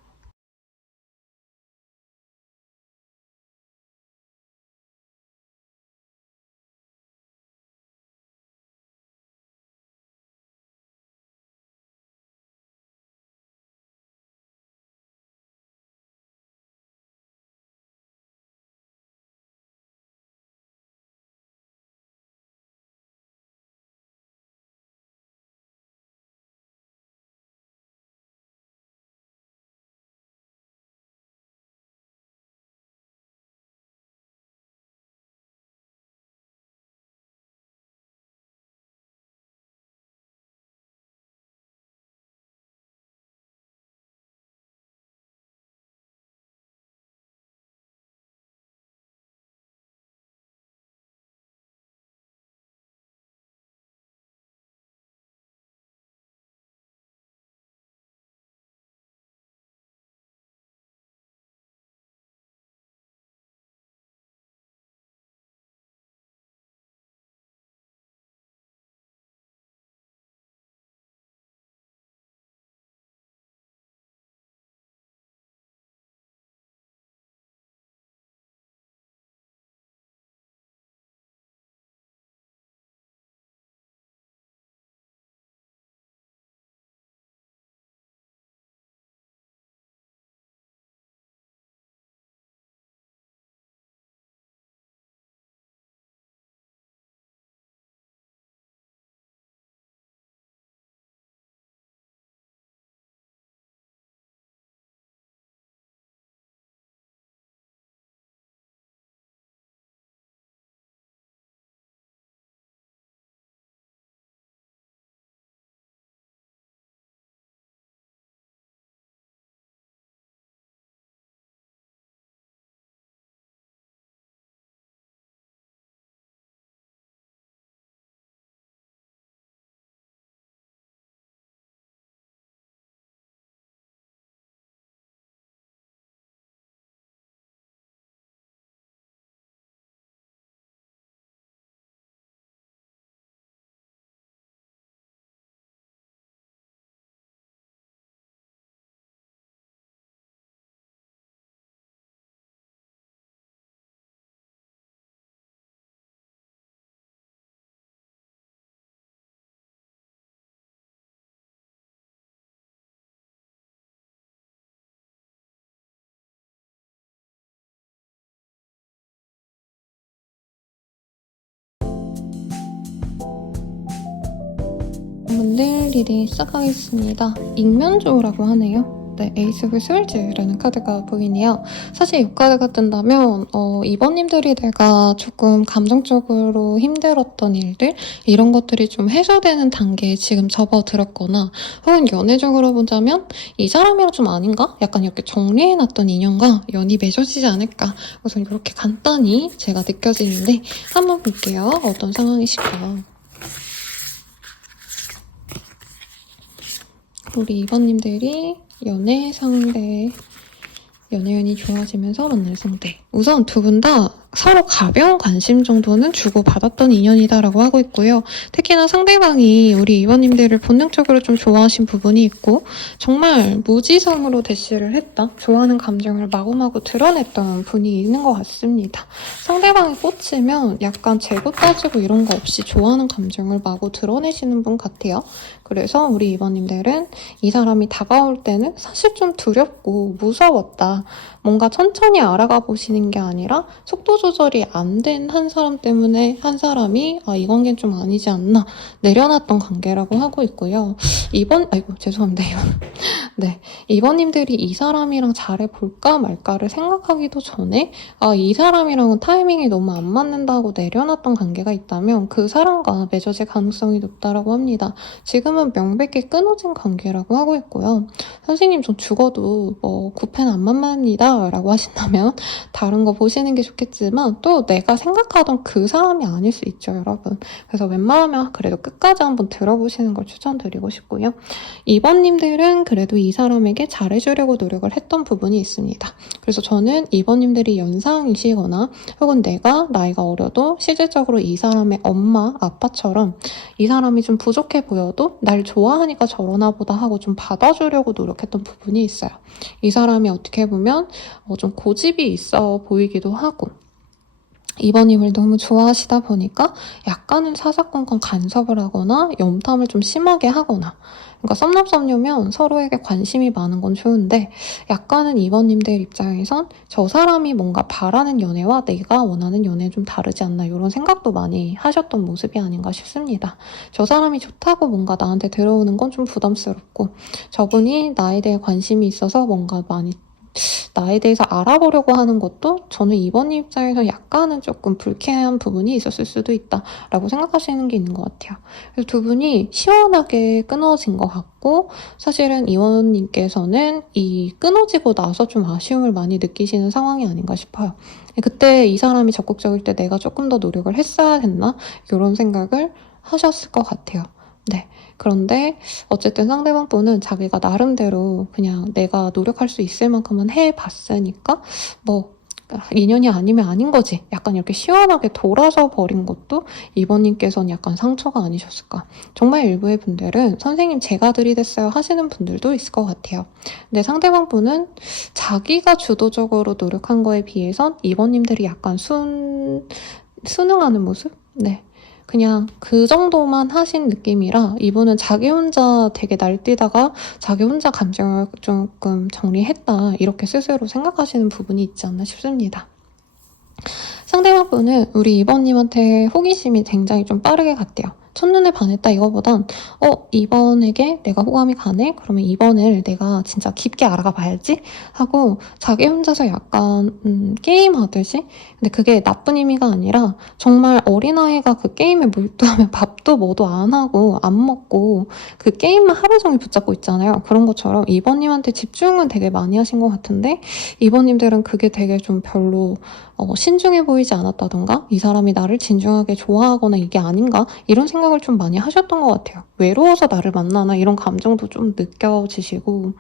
분들 리딩 시작하겠습니다. 익면조라고 하네요. 네, 에이스 오브 스월즈라는 카드가 보이네요. 사실 이 카드가 뜬다면 이번님들이 내가 조금 감정적으로 힘들었던 일들 이런 것들이 좀 해소되는 단계에 지금 접어들었거나 혹은 연애적으로 보자면 이 사람이랑 좀 아닌가? 약간 이렇게 정리해놨던 인연과 연이 맺어지지 않을까? 그래서 이렇게 간단히 제가 느껴지는데 한번 볼게요. 어떤 상황이실까? 우리 이번님들이 연애 상대, 연애운이 좋아지면서 만날 상대. 우선 두 분 다 서로 가벼운 관심 정도는 주고받았던 인연이다라고 하고 있고요. 특히나 상대방이 우리 이번님들을 본능적으로 좀 좋아하신 부분이 있고 정말 무지성으로 대시를 했다. 좋아하는 감정을 마구마구 드러냈던 분이 있는 것 같습니다. 상대방이 꽂히면 약간 재고 따지고 이런 거 없이 좋아하는 감정을 마구 드러내시는 분 같아요. 그래서 우리 이번님들은 이 사람이 다가올 때는 사실 좀 두렵고 무서웠다. 뭔가 천천히 알아가 보시는 게 아니라 속도 조절이 안 된 한 사람 때문에 한 사람이 이 관계는 좀 아니지 않나 내려놨던 관계라고 하고 있고요. 죄송합니다. 네, 이번님들이 이 사람이랑 잘해볼까 말까를 생각하기도 전에 이 사람이랑은 타이밍이 너무 안 맞는다고 내려놨던 관계가 있다면 그 사람과 맺어질 가능성이 높다라고 합니다. 지금은 명백히 끊어진 관계라고 하고 있고요. 선생님 전 죽어도 구패는 안 만만이다 라고 하신다면 다른 거 보시는 게 좋겠지만 또 내가 생각하던 그 사람이 아닐 수 있죠, 여러분. 그래서 웬만하면 그래도 끝까지 한번 들어보시는 걸 추천드리고 싶고요. 이번님들은 그래도 이 사람에게 잘해주려고 노력을 했던 부분이 있습니다. 그래서 저는 이번님들이 연상이시거나 혹은 내가 나이가 어려도 실질적으로 이 사람의 엄마, 아빠처럼 이 사람이 좀 부족해 보여도 날 좋아하니까 저러나 보다 하고 좀 받아주려고 노력했던 부분이 있어요. 이 사람이 어떻게 보면 좀 고집이 있어 보이기도 하고 이번님을 너무 좋아하시다 보니까 약간은 사사건건 간섭을 하거나 염탐을 좀 심하게 하거나 그러니까 썸남썸녀면 서로에게 관심이 많은 건 좋은데 약간은 이번님들 입장에선 저 사람이 뭔가 바라는 연애와 내가 원하는 연애는 좀 다르지 않나 이런 생각도 많이 하셨던 모습이 아닌가 싶습니다. 저 사람이 좋다고 뭔가 나한테 들어오는 건 좀 부담스럽고 저분이 나에 대해 관심이 있어서 뭔가 많이 나에 대해서 알아보려고 하는 것도 저는 이번님 입장에서 약간은 조금 불쾌한 부분이 있었을 수도 있다라고 생각하시는 게 있는 것 같아요. 그래서 두 분이 시원하게 끊어진 것 같고 사실은 이원님께서는 이 끊어지고 나서 좀 아쉬움을 많이 느끼시는 상황이 아닌가 싶어요. 그때 이 사람이 적극적일 때 내가 조금 더 노력을 했어야 했나? 이런 생각을 하셨을 것 같아요. 네. 그런데 어쨌든 상대방 분은 자기가 나름대로 그냥 내가 노력할 수 있을 만큼은 해봤으니까 인연이 아니면 아닌 거지. 약간 이렇게 시원하게 돌아서 버린 것도 이번님께서는 약간 상처가 아니셨을까. 정말 일부의 분들은 선생님 제가 들이댔어요 하시는 분들도 있을 것 같아요. 근데 상대방 분은 자기가 주도적으로 노력한 거에 비해선 이번님들이 약간 순응하는 모습? 네. 그냥 그 정도만 하신 느낌이라 이분은 자기 혼자 되게 날뛰다가 자기 혼자 감정을 조금 정리했다 이렇게 스스로 생각하시는 부분이 있지 않나 싶습니다. 상대방 분은 우리 이번님한테 호기심이 굉장히 좀 빠르게 갔대요. 첫눈에 반했다 이거보단 이번에게 내가 호감이 가네? 그러면 이번을 내가 진짜 깊게 알아가 봐야지 하고 자기 혼자서 약간 게임하듯이 근데 그게 나쁜 의미가 아니라 정말 어린아이가 그 게임에 몰두하면 밥도 뭐도 안 하고 안 먹고 그 게임만 하루 종일 붙잡고 있잖아요. 그런 것처럼 이번님한테 집중은 되게 많이 하신 것 같은데 이번님들은 그게 되게 좀 별로 신중해 보이지 않았다던가 이 사람이 나를 진중하게 좋아하거나 이게 아닌가 이런 생각을 좀 많이 하셨던 것 같아요. 외로워서 나를 만나나 이런 감정도 좀 느껴지시고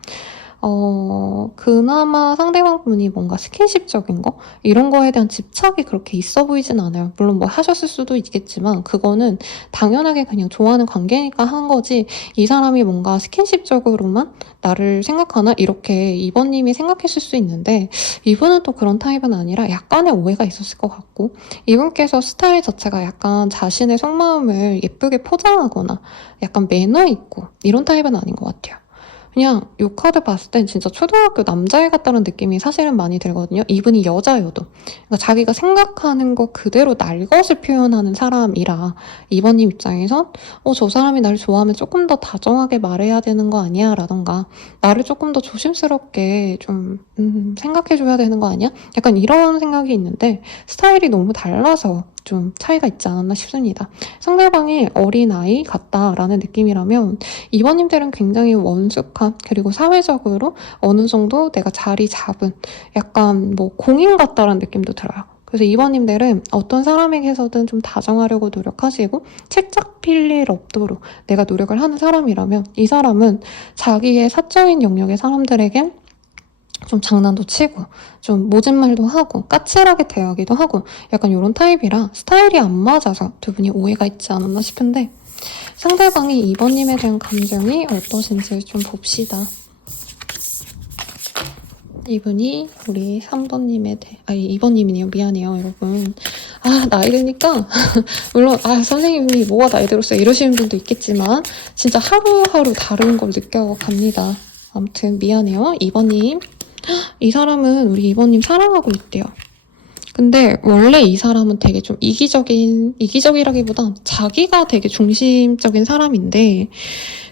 그나마 상대방 분이 뭔가 스킨십적인 거? 이런 거에 대한 집착이 그렇게 있어 보이진 않아요. 물론 하셨을 수도 있겠지만, 그거는 당연하게 그냥 좋아하는 관계니까 한 거지, 이 사람이 뭔가 스킨십적으로만 나를 생각하나? 이렇게 이번님이 생각했을 수 있는데, 이분은 또 그런 타입은 아니라 약간의 오해가 있었을 것 같고, 이분께서 스타일 자체가 약간 자신의 속마음을 예쁘게 포장하거나, 약간 매너 있고, 이런 타입은 아닌 것 같아요. 그냥 이 카드 봤을 땐 진짜 초등학교 남자애 같다는 느낌이 사실은 많이 들거든요. 이분이 여자여도. 그러니까 자기가 생각하는 거 그대로 날 것을 표현하는 사람이라 이번님 입장에선 저 사람이 나를 좋아하면 조금 더 다정하게 말해야 되는 거 아니야? 라던가 나를 조금 더 조심스럽게 좀 생각해줘야 되는 거 아니야? 약간 이런 생각이 있는데 스타일이 너무 달라서 좀 차이가 있지 않았나 싶습니다. 상대방이 어린아이 같다라는 느낌이라면 이번님들은 굉장히 원숙한 그리고 사회적으로 어느 정도 내가 자리 잡은 약간 뭐 공인 같다라는 느낌도 들어요. 그래서 이번님들은 어떤 사람에게서든 좀 다정하려고 노력하시고 책 잡힐 일 없도록 내가 노력을 하는 사람이라면 이 사람은 자기의 사적인 영역의 사람들에게 좀 장난도 치고 좀 모진 말도 하고 까칠하게 대하기도 하고 약간 이런 타입이라 스타일이 안 맞아서 두 분이 오해가 있지 않았나 싶은데 상대방이 이번님에 대한 감정이 어떠신지 좀 봅시다. 이분이 우리 3번님에 대해 2번님이네요. 미안해요 여러분. 나이 드니까 물론 선생님이 뭐가 나이 들었어요 이러시는 분도 있겠지만 진짜 하루하루 다른 걸 느껴갑니다. 아무튼 미안해요. 2번님 이 사람은 우리 2번님 사랑하고 있대요. 근데 원래 이 사람은 되게 좀 이기적이라기보단 자기가 되게 중심적인 사람인데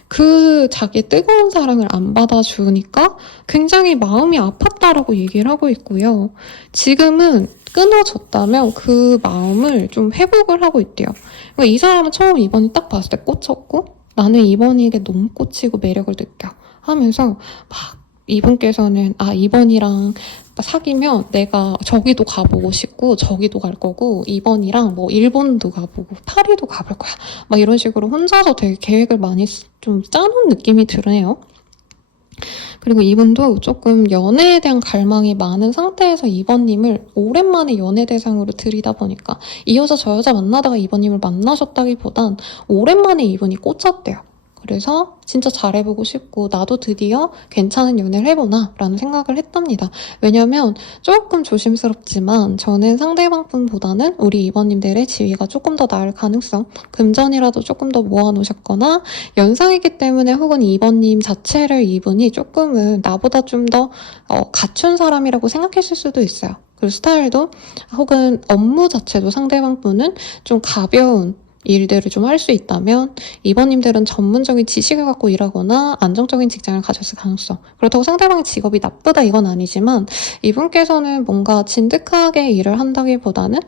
그 자기의 뜨거운 사랑을 안 받아주니까 굉장히 마음이 아팠다라고 얘기를 하고 있고요. 지금은 끊어졌다면 그 마음을 좀 회복을 하고 있대요. 그러니까 이 사람은 처음 2번이 딱 봤을 때 꽂혔고 나는 2번이에게 너무 꽂히고 매력을 느껴 하면서 막 이분께서는 2번이랑 사귀면 내가 저기도 가보고 싶고 저기도 갈 거고 2번이랑 뭐 일본도 가보고 파리도 가볼 거야 막 이런 식으로 혼자서 되게 계획을 많이 좀 짜놓은 느낌이 드네요. 그리고 이분도 조금 연애에 대한 갈망이 많은 상태에서 2번님을 오랜만에 연애 대상으로 들이다 보니까 이 여자 저 여자 만나다가 2번님을 만나셨다기보단 오랜만에 이분이 꽂혔대요. 그래서 진짜 잘해보고 싶고 나도 드디어 괜찮은 연애를 해보나 라는 생각을 했답니다. 왜냐면 조금 조심스럽지만 저는 상대방 분보다는 우리 2번님들의 지위가 조금 더 나을 가능성 금전이라도 조금 더 모아놓으셨거나 연상이기 때문에 혹은 2번님 자체를 이분이 조금은 나보다 좀 더 갖춘 사람이라고 생각했을 수도 있어요. 그리고 스타일도 혹은 업무 자체도 상대방 분은 좀 가벼운 일들을 좀 할 수 있다면 이번님들은 전문적인 지식을 갖고 일하거나 안정적인 직장을 가졌을 가능성. 그렇다고 상대방의 직업이 나쁘다 이건 아니지만 이분께서는 뭔가 진득하게 일을 한다기보다는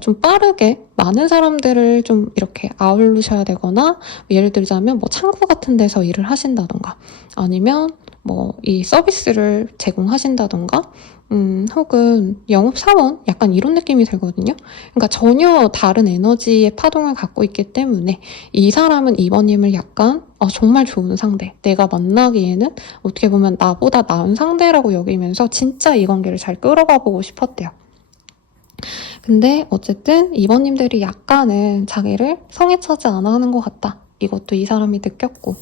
좀 빠르게 많은 사람들을 좀 이렇게 아울르셔야 되거나 예를 들자면 뭐 창구 같은 데서 일을 하신다던가 아니면 뭐 이 서비스를 제공하신다던가 혹은 영업사원? 약간 이런 느낌이 들거든요. 그러니까 전혀 다른 에너지의 파동을 갖고 있기 때문에 이 사람은 2번님을 약간 정말 좋은 상대, 내가 만나기에는 어떻게 보면 나보다 나은 상대라고 여기면서 진짜 이 관계를 잘 끌어가 보고 싶었대요. 근데 어쨌든 2번님들이 약간은 자기를 성에 차지 않아 하는 것 같다. 이것도 이 사람이 느꼈고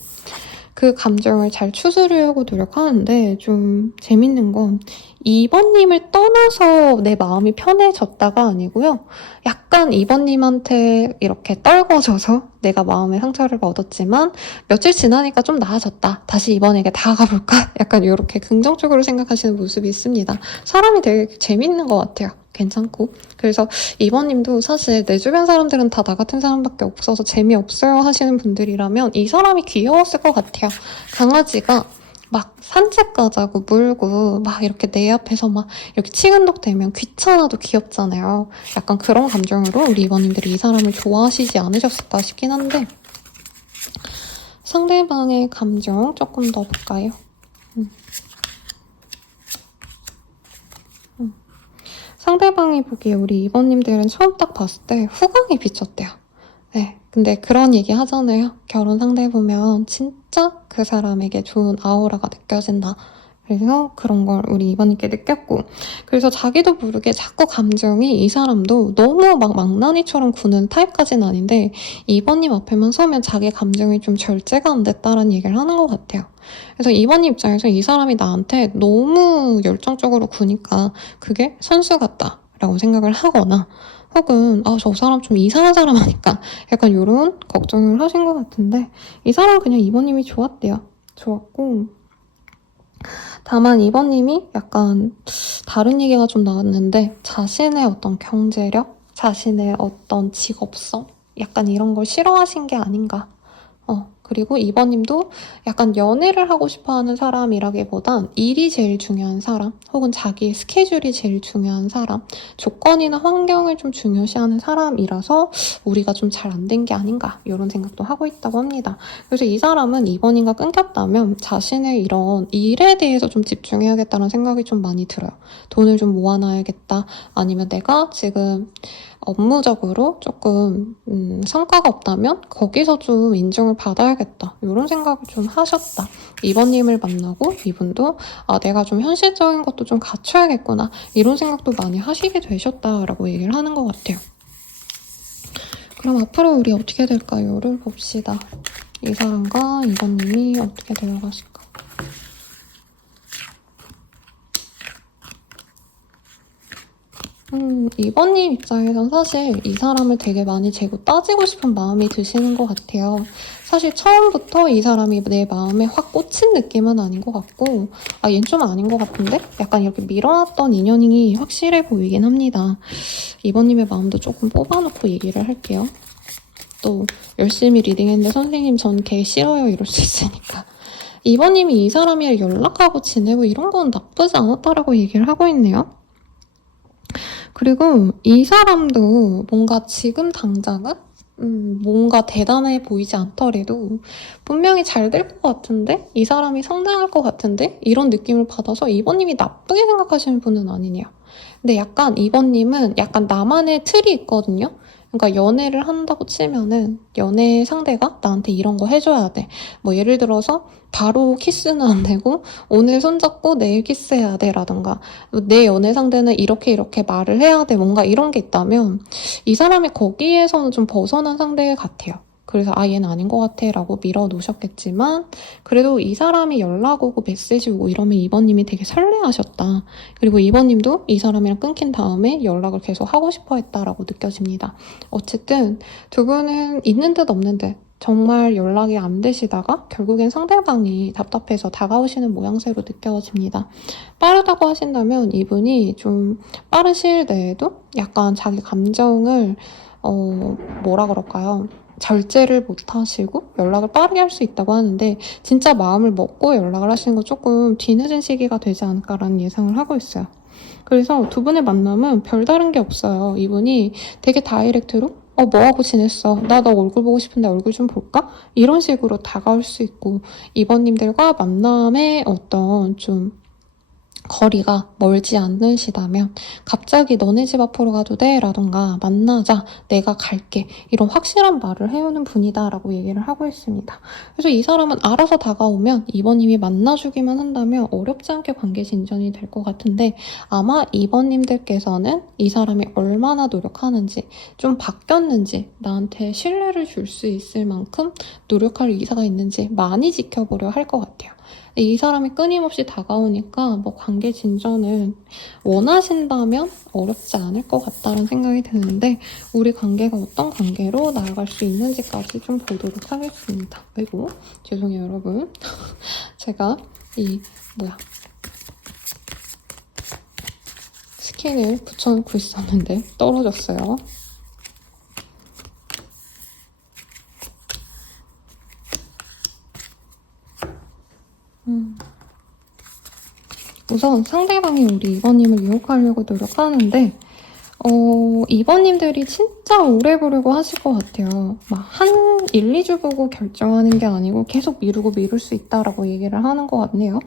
그 감정을 잘 추스르려고 노력하는데 좀 재밌는 건 2번님을 떠나서 내 마음이 편해졌다가 아니고요. 약간 2번님한테 이렇게 떨궈져서 내가 마음의 상처를 얻었지만 며칠 지나니까 좀 나아졌다. 다시 2번에게 다가가볼까? 약간 이렇게 긍정적으로 생각하시는 모습이 있습니다. 사람이 되게 재밌는 것 같아요. 괜찮고. 그래서 2번님도 사실 내 주변 사람들은 다 나 같은 사람밖에 없어서 재미없어요 하시는 분들이라면 이 사람이 귀여웠을 것 같아요. 강아지가 막 산책 가자고 물고 막 이렇게 내 앞에서 막 이렇게 치근덕대면 귀찮아도 귀엽잖아요. 약간 그런 감정으로 우리 2번님들이 이 사람을 좋아하시지 않으셨을까 싶긴 한데 상대방의 감정 조금 더 볼까요? 상대방이 보기에 우리 2번님들은 처음 딱 봤을 때 후광이 비쳤대요. 네, 근데 그런 얘기 하잖아요. 결혼 상대 보면 진짜 그 사람에게 좋은 아우라가 느껴진다. 그래서 그런 걸 우리 2번님께 느꼈고 그래서 자기도 모르게 자꾸 감정이 이 사람도 너무 막 망나니처럼 구는 타입까지는 아닌데 2번님 앞에만 서면 자기 감정이 좀 절제가 안 됐다라는 얘기를 하는 것 같아요. 그래서 2번님 입장에서 이 사람이 나한테 너무 열정적으로 구니까 그게 선수 같다라고 생각을 하거나 혹은 저 사람 좀 이상한 사람 아닐까 약간 이런 걱정을 하신 것 같은데 이 사람 그냥 2번님이 좋았대요. 좋았고 다만 2번님이 약간 다른 얘기가 좀 나왔는데 자신의 어떤 경제력, 자신의 어떤 직업성, 약간 이런 걸 싫어하신 게 아닌가. 그리고 2번님도 약간 연애를 하고 싶어하는 사람이라기보단 일이 제일 중요한 사람, 혹은 자기의 스케줄이 제일 중요한 사람, 조건이나 환경을 좀 중요시하는 사람이라서 우리가 좀 잘 안 된 게 아닌가 이런 생각도 하고 있다고 합니다. 그래서 이 사람은 2번인가 끊겼다면 자신의 이런 일에 대해서 좀 집중해야겠다는 생각이 좀 많이 들어요. 돈을 좀 모아놔야겠다. 아니면 내가 지금 업무적으로 조금 성과가 없다면 거기서 좀 인정을 받아야겠다 이런 생각을 좀 하셨다. 2번님을 만나고 이분도 내가 좀 현실적인 것도 좀 갖춰야겠구나 이런 생각도 많이 하시게 되셨다라고 얘기를 하는 것 같아요. 그럼 앞으로 우리 어떻게 될까요?를 봅시다. 이 사람과 2번님이 어떻게 되어갔을까? 2번님 입장에선 사실 이 사람을 되게 많이 재고 따지고 싶은 마음이 드시는 것 같아요. 사실 처음부터 이 사람이 내 마음에 확 꽂힌 느낌은 아닌 것 같고, 얘는 좀 아닌 것 같은데? 약간 이렇게 밀어놨던 인연이 확실해 보이긴 합니다. 2번님의 마음도 조금 뽑아놓고 얘기를 할게요. 또 열심히 리딩했는데 선생님 전 걔 싫어요 이럴 수 있으니까. 2번님이 이 사람이랑 연락하고 지내고 이런 건 나쁘지 않았다라고 얘기를 하고 있네요. 그리고 이 사람도 뭔가 지금 당장은 뭔가 대단해 보이지 않더라도 분명히 잘 될 것 같은데? 이 사람이 성장할 것 같은데? 이런 느낌을 받아서 2번님이 나쁘게 생각하시는 분은 아니네요. 근데 약간 2번님은 약간 나만의 틀이 있거든요. 그러니까 연애를 한다고 치면은 연애 상대가 나한테 이런 거 해줘야 돼. 뭐 예를 들어서 바로 키스는 안 되고 오늘 손잡고 내일 키스해야 돼 라던가 내 연애 상대는 이렇게 말을 해야 돼 뭔가 이런 게 있다면 이 사람이 거기에서는 좀 벗어난 상대 같아요. 그래서 얘는 아닌 것 같아 라고 밀어놓으셨겠지만 그래도 이 사람이 연락 오고 메시지 오고 이러면 2번님이 되게 설레하셨다. 그리고 2번님도 이 사람이랑 끊긴 다음에 연락을 계속 하고 싶어 했다라고 느껴집니다. 어쨌든 두 분은 있는 듯 없는 듯 정말 연락이 안 되시다가 결국엔 상대방이 답답해서 다가오시는 모양새로 느껴집니다. 빠르다고 하신다면 이분이 좀 빠른 시일 내에도 약간 자기 감정을 뭐라 그럴까요? 절제를 못 하시고 연락을 빠르게 할 수 있다고 하는데 진짜 마음을 먹고 연락을 하시는 건 조금 뒤늦은 시기가 되지 않을까라는 예상을 하고 있어요. 그래서 두 분의 만남은 별다른 게 없어요. 이분이 되게 다이렉트로 뭐하고 지냈어? 나 너 얼굴 보고 싶은데 얼굴 좀 볼까? 이런 식으로 다가올 수 있고 이번님들과 만남의 어떤 좀 거리가 멀지 않으시다면 갑자기 너네 집 앞으로 가도 돼? 라던가 만나자 내가 갈게 이런 확실한 말을 해오는 분이다 라고 얘기를 하고 있습니다. 그래서 이 사람은 알아서 다가오면 2번님이 만나주기만 한다면 어렵지 않게 관계 진전이 될 것 같은데 아마 2번님들께서는 이 사람이 얼마나 노력하는지 좀 바뀌었는지 나한테 신뢰를 줄 수 있을 만큼 노력할 의사가 있는지 많이 지켜보려 할 것 같아요. 이 사람이 끊임없이 다가오니까 뭐 관계 진전을 원하신다면 어렵지 않을 것 같다는 생각이 드는데 우리 관계가 어떤 관계로 나아갈 수 있는지까지 좀 보도록 하겠습니다. 아이고 죄송해요 여러분. 제가 스킨을 붙여놓고 있었는데 떨어졌어요. 우선 상대방이 우리 2번님을 유혹하려고 노력하는데 2번님들이 진짜 오래 보려고 하실 것 같아요. 막 한 1, 2주 보고 결정하는 게 아니고 계속 미룰 수 있다라고 얘기를 하는 것 같네요.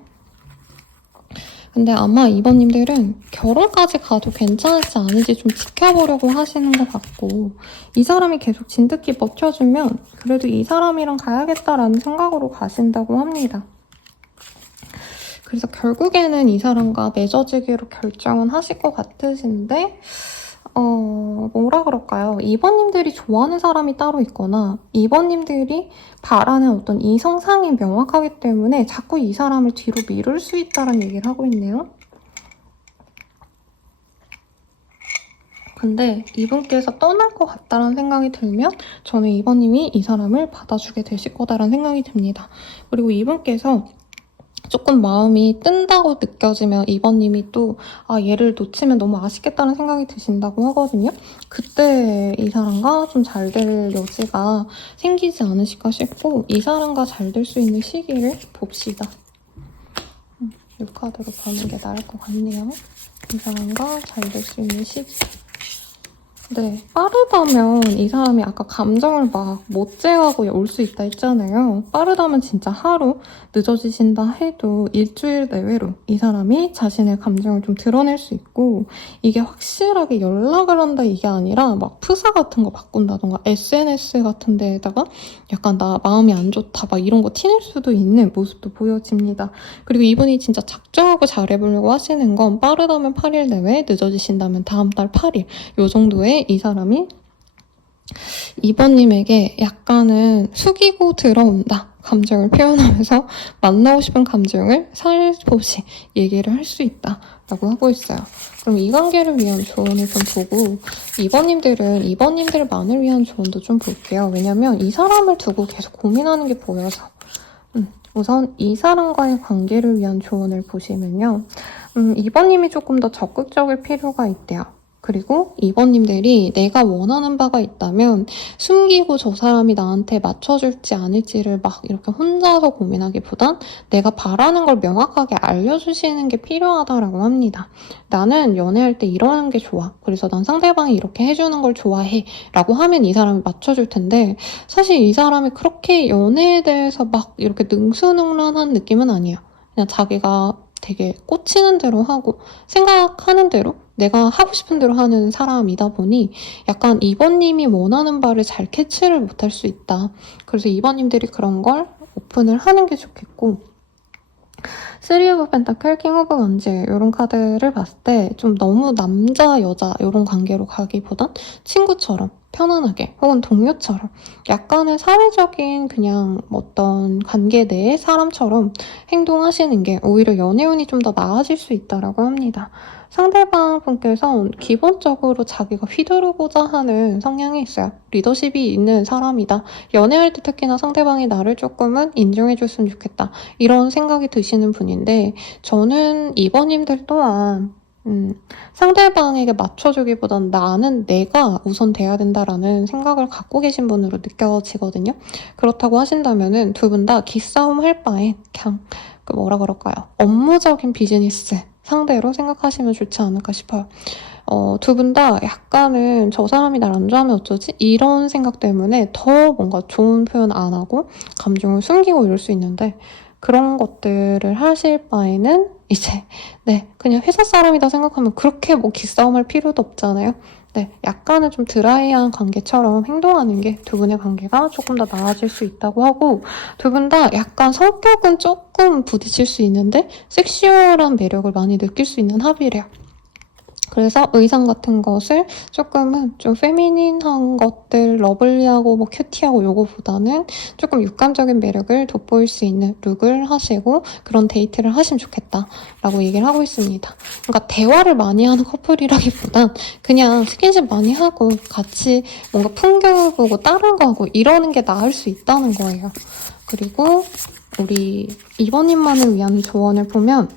근데 아마 2번님들은 결혼까지 가도 괜찮을지 아닌지 좀 지켜보려고 하시는 것 같고 이 사람이 계속 진득히 버텨주면 그래도 이 사람이랑 가야겠다라는 생각으로 가신다고 합니다. 그래서 결국에는 이 사람과 맺어지기로 결정은 하실 것 같으신데 뭐라 그럴까요? 2번님들이 좋아하는 사람이 따로 있거나 2번님들이 바라는 어떤 이성상이 명확하기 때문에 자꾸 이 사람을 뒤로 미룰 수 있다는 얘기를 하고 있네요. 근데 이분께서 떠날 것 같다는 생각이 들면 저는 2번님이 이 사람을 받아주게 되실 거다라는 생각이 듭니다. 그리고 이분께서 조금 마음이 뜬다고 느껴지면 2번님이 또 얘를 놓치면 너무 아쉽겠다는 생각이 드신다고 하거든요. 그때 이 사람과 좀 잘 될 여지가 생기지 않으실까 싶고 이 사람과 잘 될 수 있는 시기를 봅시다. 이 카드로 보는 게 나을 것 같네요. 이 사람과 잘 될 수 있는 시기. 네, 빠르다면 이 사람이 아까 감정을 막 못 제어하고 올 수 있다 했잖아요. 빠르다면 진짜 하루 늦어지신다 해도 일주일 내외로 이 사람이 자신의 감정을 좀 드러낼 수 있고 이게 확실하게 연락을 한다 이게 아니라 막 프사 같은 거 바꾼다던가 SNS 같은 데에다가 약간 나 마음이 안 좋다 막 이런 거 티낼 수도 있는 모습도 보여집니다. 그리고 이분이 진짜 작정하고 잘해보려고 하시는 건 빠르다면 8일 내외, 늦어지신다면 다음 달 8일 요 정도에 이 사람이 2번님에게 약간은 숙이고 들어온다. 감정을 표현하면서 만나고 싶은 감정을 살포시 얘기를 할 수 있다. 라고 하고 있어요. 그럼 이 관계를 위한 조언을 좀 보고 2번님들만을 위한 조언도 좀 볼게요. 왜냐면 이 사람을 두고 계속 고민하는 게 보여서 우선 이 사람과의 관계를 위한 조언을 보시면요. 2번님이 조금 더 적극적일 필요가 있대요. 그리고 2번님들이 내가 원하는 바가 있다면 숨기고 저 사람이 나한테 맞춰줄지 않을지를 막 이렇게 혼자서 고민하기보단 내가 바라는 걸 명확하게 알려주시는 게 필요하다라고 합니다. 나는 연애할 때 이러는 게 좋아. 그래서 난 상대방이 이렇게 해주는 걸 좋아해. 라고 하면 이 사람이 맞춰줄 텐데 사실 이 사람이 그렇게 연애에 대해서 막 이렇게 능수능란한 느낌은 아니에요. 그냥 자기가 되게 꽂히는 대로 하고 생각하는 대로 내가 하고 싶은 대로 하는 사람이다 보니 약간 2번님이 원하는 바를 잘 캐치를 못할 수 있다. 그래서 2번님들이 그런 걸 오픈을 하는 게 좋겠고 3 오브 펜타클, 킹 오브 원즈 이런 카드를 봤을 때 좀 너무 남자, 여자 이런 관계로 가기보단 친구처럼 편안하게 혹은 동료처럼 약간의 사회적인 그냥 어떤 관계 내의 사람처럼 행동하시는 게 오히려 연애운이 좀 더 나아질 수 있다고 합니다. 상대방 분께서 기본적으로 자기가 휘두르고자 하는 성향이 있어요. 리더십이 있는 사람이다. 연애할 때 특히나 상대방이 나를 조금은 인정해줬으면 좋겠다. 이런 생각이 드시는 분인데 저는 2번님들 또한 상대방에게 맞춰주기보단 나는 내가 우선 돼야 된다라는 생각을 갖고 계신 분으로 느껴지거든요. 그렇다고 하신다면은 두 분 다 기싸움 할 바엔 그냥 뭐라 그럴까요? 업무적인 비즈니스 상대로 생각하시면 좋지 않을까 싶어요. 두 분 다 약간은 저 사람이 날 안 좋아하면 어쩌지? 이런 생각 때문에 더 뭔가 좋은 표현 안 하고 감정을 숨기고 이럴 수 있는데 그런 것들을 하실 바에는 이제 그냥 회사 사람이다 생각하면 그렇게 뭐 기싸움할 필요도 없잖아요. 약간은 좀 드라이한 관계처럼 행동하는 게 두 분의 관계가 조금 더 나아질 수 있다고 하고 두 분 다 약간 성격은 조금 부딪힐 수 있는데 섹슈얼한 매력을 많이 느낄 수 있는 합이래요. 그래서 의상 같은 것을 조금은 좀 페미닌한 것들, 러블리하고 뭐 큐티하고 요거보다는 조금 육감적인 매력을 돋보일 수 있는 룩을 하시고 그런 데이트를 하시면 좋겠다라고 얘기를 하고 있습니다. 그러니까 대화를 많이 하는 커플이라기보단 그냥 스킨십 많이 하고 같이 뭔가 풍경을 보고 다른 거 하고 이러는 게 나을 수 있다는 거예요. 그리고 우리 2번님만을 위한 조언을 보면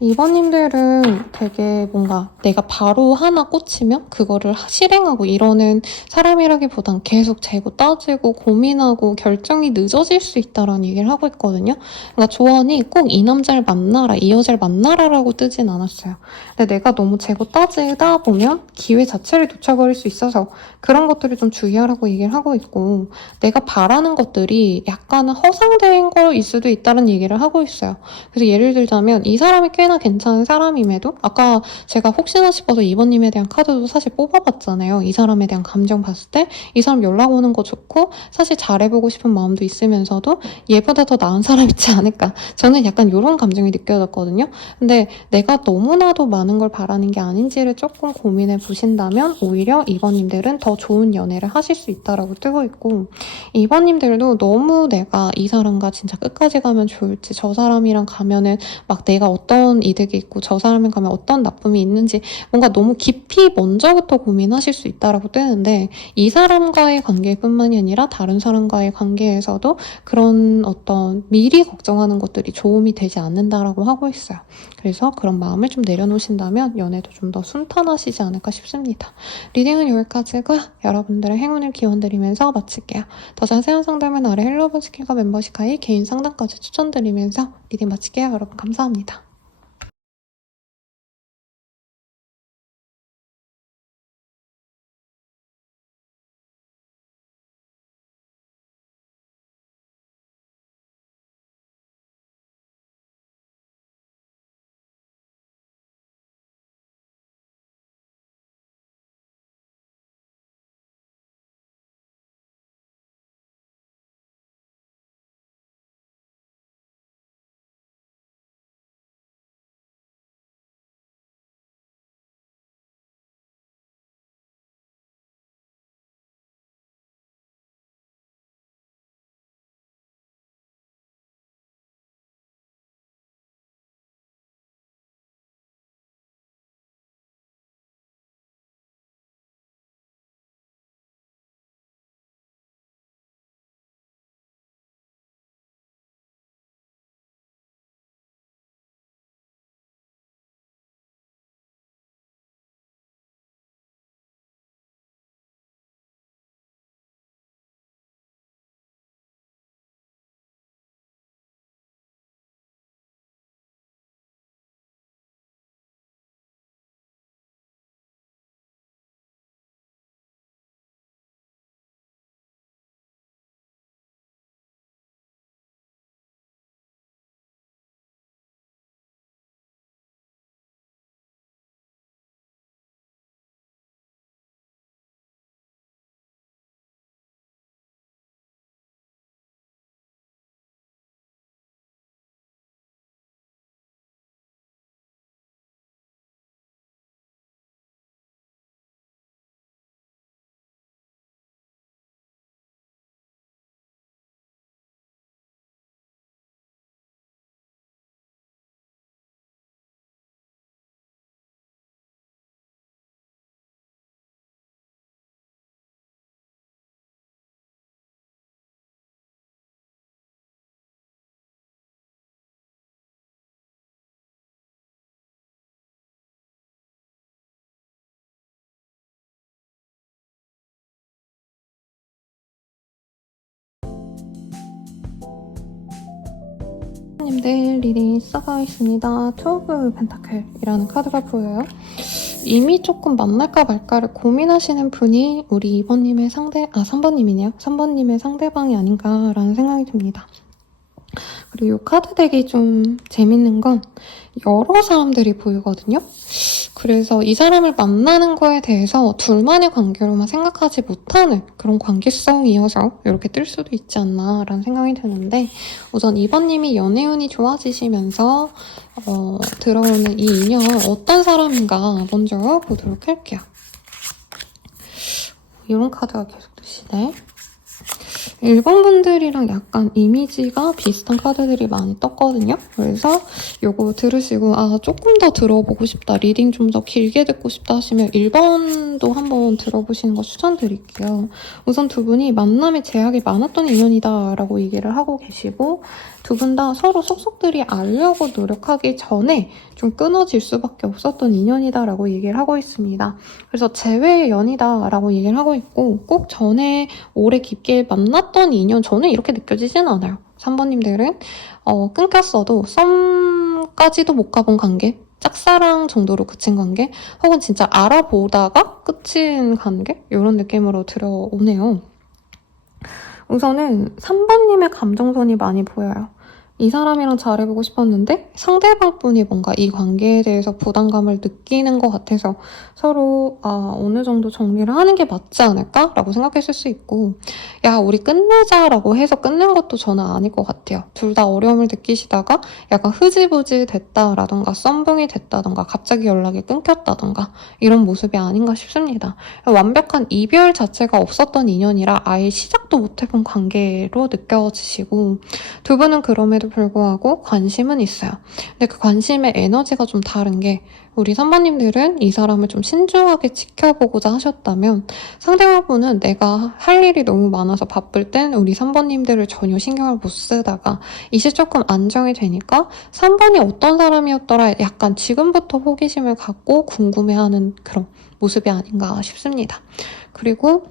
2번님들은 되게 뭔가 내가 바로 하나 꽂히면 그거를 실행하고 이러는 사람이라기보단 계속 재고 따지고 고민하고 결정이 늦어질 수 있다라는 얘기를 하고 있거든요. 그러니까 조언이 꼭 이 남자를 만나라, 이 여자를 만나라라고 뜨진 않았어요. 근데 내가 너무 재고 따지다 보면 기회 자체를 놓쳐버릴 수 있어서 그런 것들을 좀 주의하라고 얘기를 하고 있고 내가 바라는 것들이 약간은 허상된 거일 수도 있다는 얘기를 하고 있어요. 그래서 예를 들자면 이 사람이 꽤나 괜찮은 사람임에도 아까 제가 혹시나 싶어서 2번님에 대한 카드도 사실 뽑아봤잖아요. 이 사람에 대한 감정 봤을 때 이 사람 연락 오는 거 좋고 사실 잘해보고 싶은 마음도 있으면서도 얘보다 더 나은 사람 있지 않을까. 저는 약간 이런 감정이 느껴졌거든요. 근데 내가 너무나도 많은 걸 바라는 게 아닌지를 조금 고민해 보신다면 오히려 2번님들은 더 좋은 연애를 하실 수 있다라고 뜨고 있고 2번님들도 너무 내가 이 사람과 진짜 끝까지 가면 좋을지 저 사람이랑 가면은 막 내가 어떤 어떤 이득이 있고 저 사람에 가면 어떤 나쁨이 있는지 뭔가 너무 깊이 먼저부터 고민하실 수 있다라고 뜨는데 이 사람과의 관계뿐만이 아니라 다른 사람과의 관계에서도 그런 어떤 미리 걱정하는 것들이 도움이 되지 않는다라고 하고 있어요. 그래서 그런 마음을 좀 내려놓으신다면 연애도 좀 더 순탄하시지 않을까 싶습니다. 리딩은 여기까지고요. 여러분들의 행운을 기원드리면서 마칠게요. 더 자세한 상담은 아래 헬로우 스킬과 멤버십 가입 개인 상담까지 추천드리면서 리딩 마칠게요. 여러분 감사합니다. 님들 리딩 써가 있습니다. 투 오브 펜타클이라는 카드가 보여요. 이미 조금 만날까 말까를 고민하시는 분이 우리 2번님의 3번님이네요. 3번님의 상대방이 아닌가라는 생각이 듭니다. 그리고 이 카드 덱이 좀 재밌는 건 여러 사람들이 보이거든요. 그래서 이 사람을 만나는 거에 대해서 둘만의 관계로만 생각하지 못하는 그런 관계성이어서 이렇게 뜰 수도 있지 않나 라는 생각이 드는데 우선 2번님이 연애운이 좋아지시면서 들어오는 이 인연 어떤 사람인가 먼저 보도록 할게요. 이런 카드가 계속 뜨시네. 일본 분들이랑 약간 이미지가 비슷한 카드들이 많이 떴거든요. 그래서 요거 들으시고 조금 더 들어보고 싶다, 리딩 좀 더 길게 듣고 싶다 하시면 1번도 한번 들어보시는 거 추천드릴게요. 우선 두 분이 만남의 제약이 많았던 인연이다 라고 얘기를 하고 계시고 두 분 다 서로 속속들이 알려고 노력하기 전에 좀 끊어질 수밖에 없었던 인연이다 라고 얘기를 하고 있습니다. 그래서 재회의 연이다 라고 얘기를 하고 있고 꼭 전에 오래 깊게 만났던 인연, 저는 이렇게 느껴지진 않아요. 3번님들은 끊겼어도 썸까지도 못 가본 관계, 짝사랑 정도로 그친 관계, 혹은 진짜 알아보다가 끝인 관계? 이런 느낌으로 들어오네요. 우선은 3번님의 감정선이 많이 보여요. 이 사람이랑 잘해보고 싶었는데 상대방 분이 뭔가 이 관계에 대해서 부담감을 느끼는 것 같아서 서로 어느 정도 정리를 하는 게 맞지 않을까? 라고 생각했을 수 있고 야 우리 끝내자 라고 해서 끝낸 것도 저는 아닐 것 같아요. 둘 다 어려움을 느끼시다가 약간 흐지부지 됐다라던가 썸붕이 됐다던가 갑자기 연락이 끊겼다던가 이런 모습이 아닌가 싶습니다. 완벽한 이별 자체가 없었던 인연이라 아예 시작도 못 해본 관계로 느껴지시고 두 분은 그럼에도 불구하고 관심은 있어요. 근데 그 관심의 에너지가 좀 다른 게 우리 선배님들은 이 사람을 좀 신중하게 지켜보고자 하셨다면 상대방분은 내가 할 일이 너무 많아서 바쁠 땐 우리 3번님들을 전혀 신경을 못 쓰다가 이제 조금 안정이 되니까 3번이 어떤 사람이었더라 약간 지금부터 호기심을 갖고 궁금해하는 그런 모습이 아닌가 싶습니다. 그리고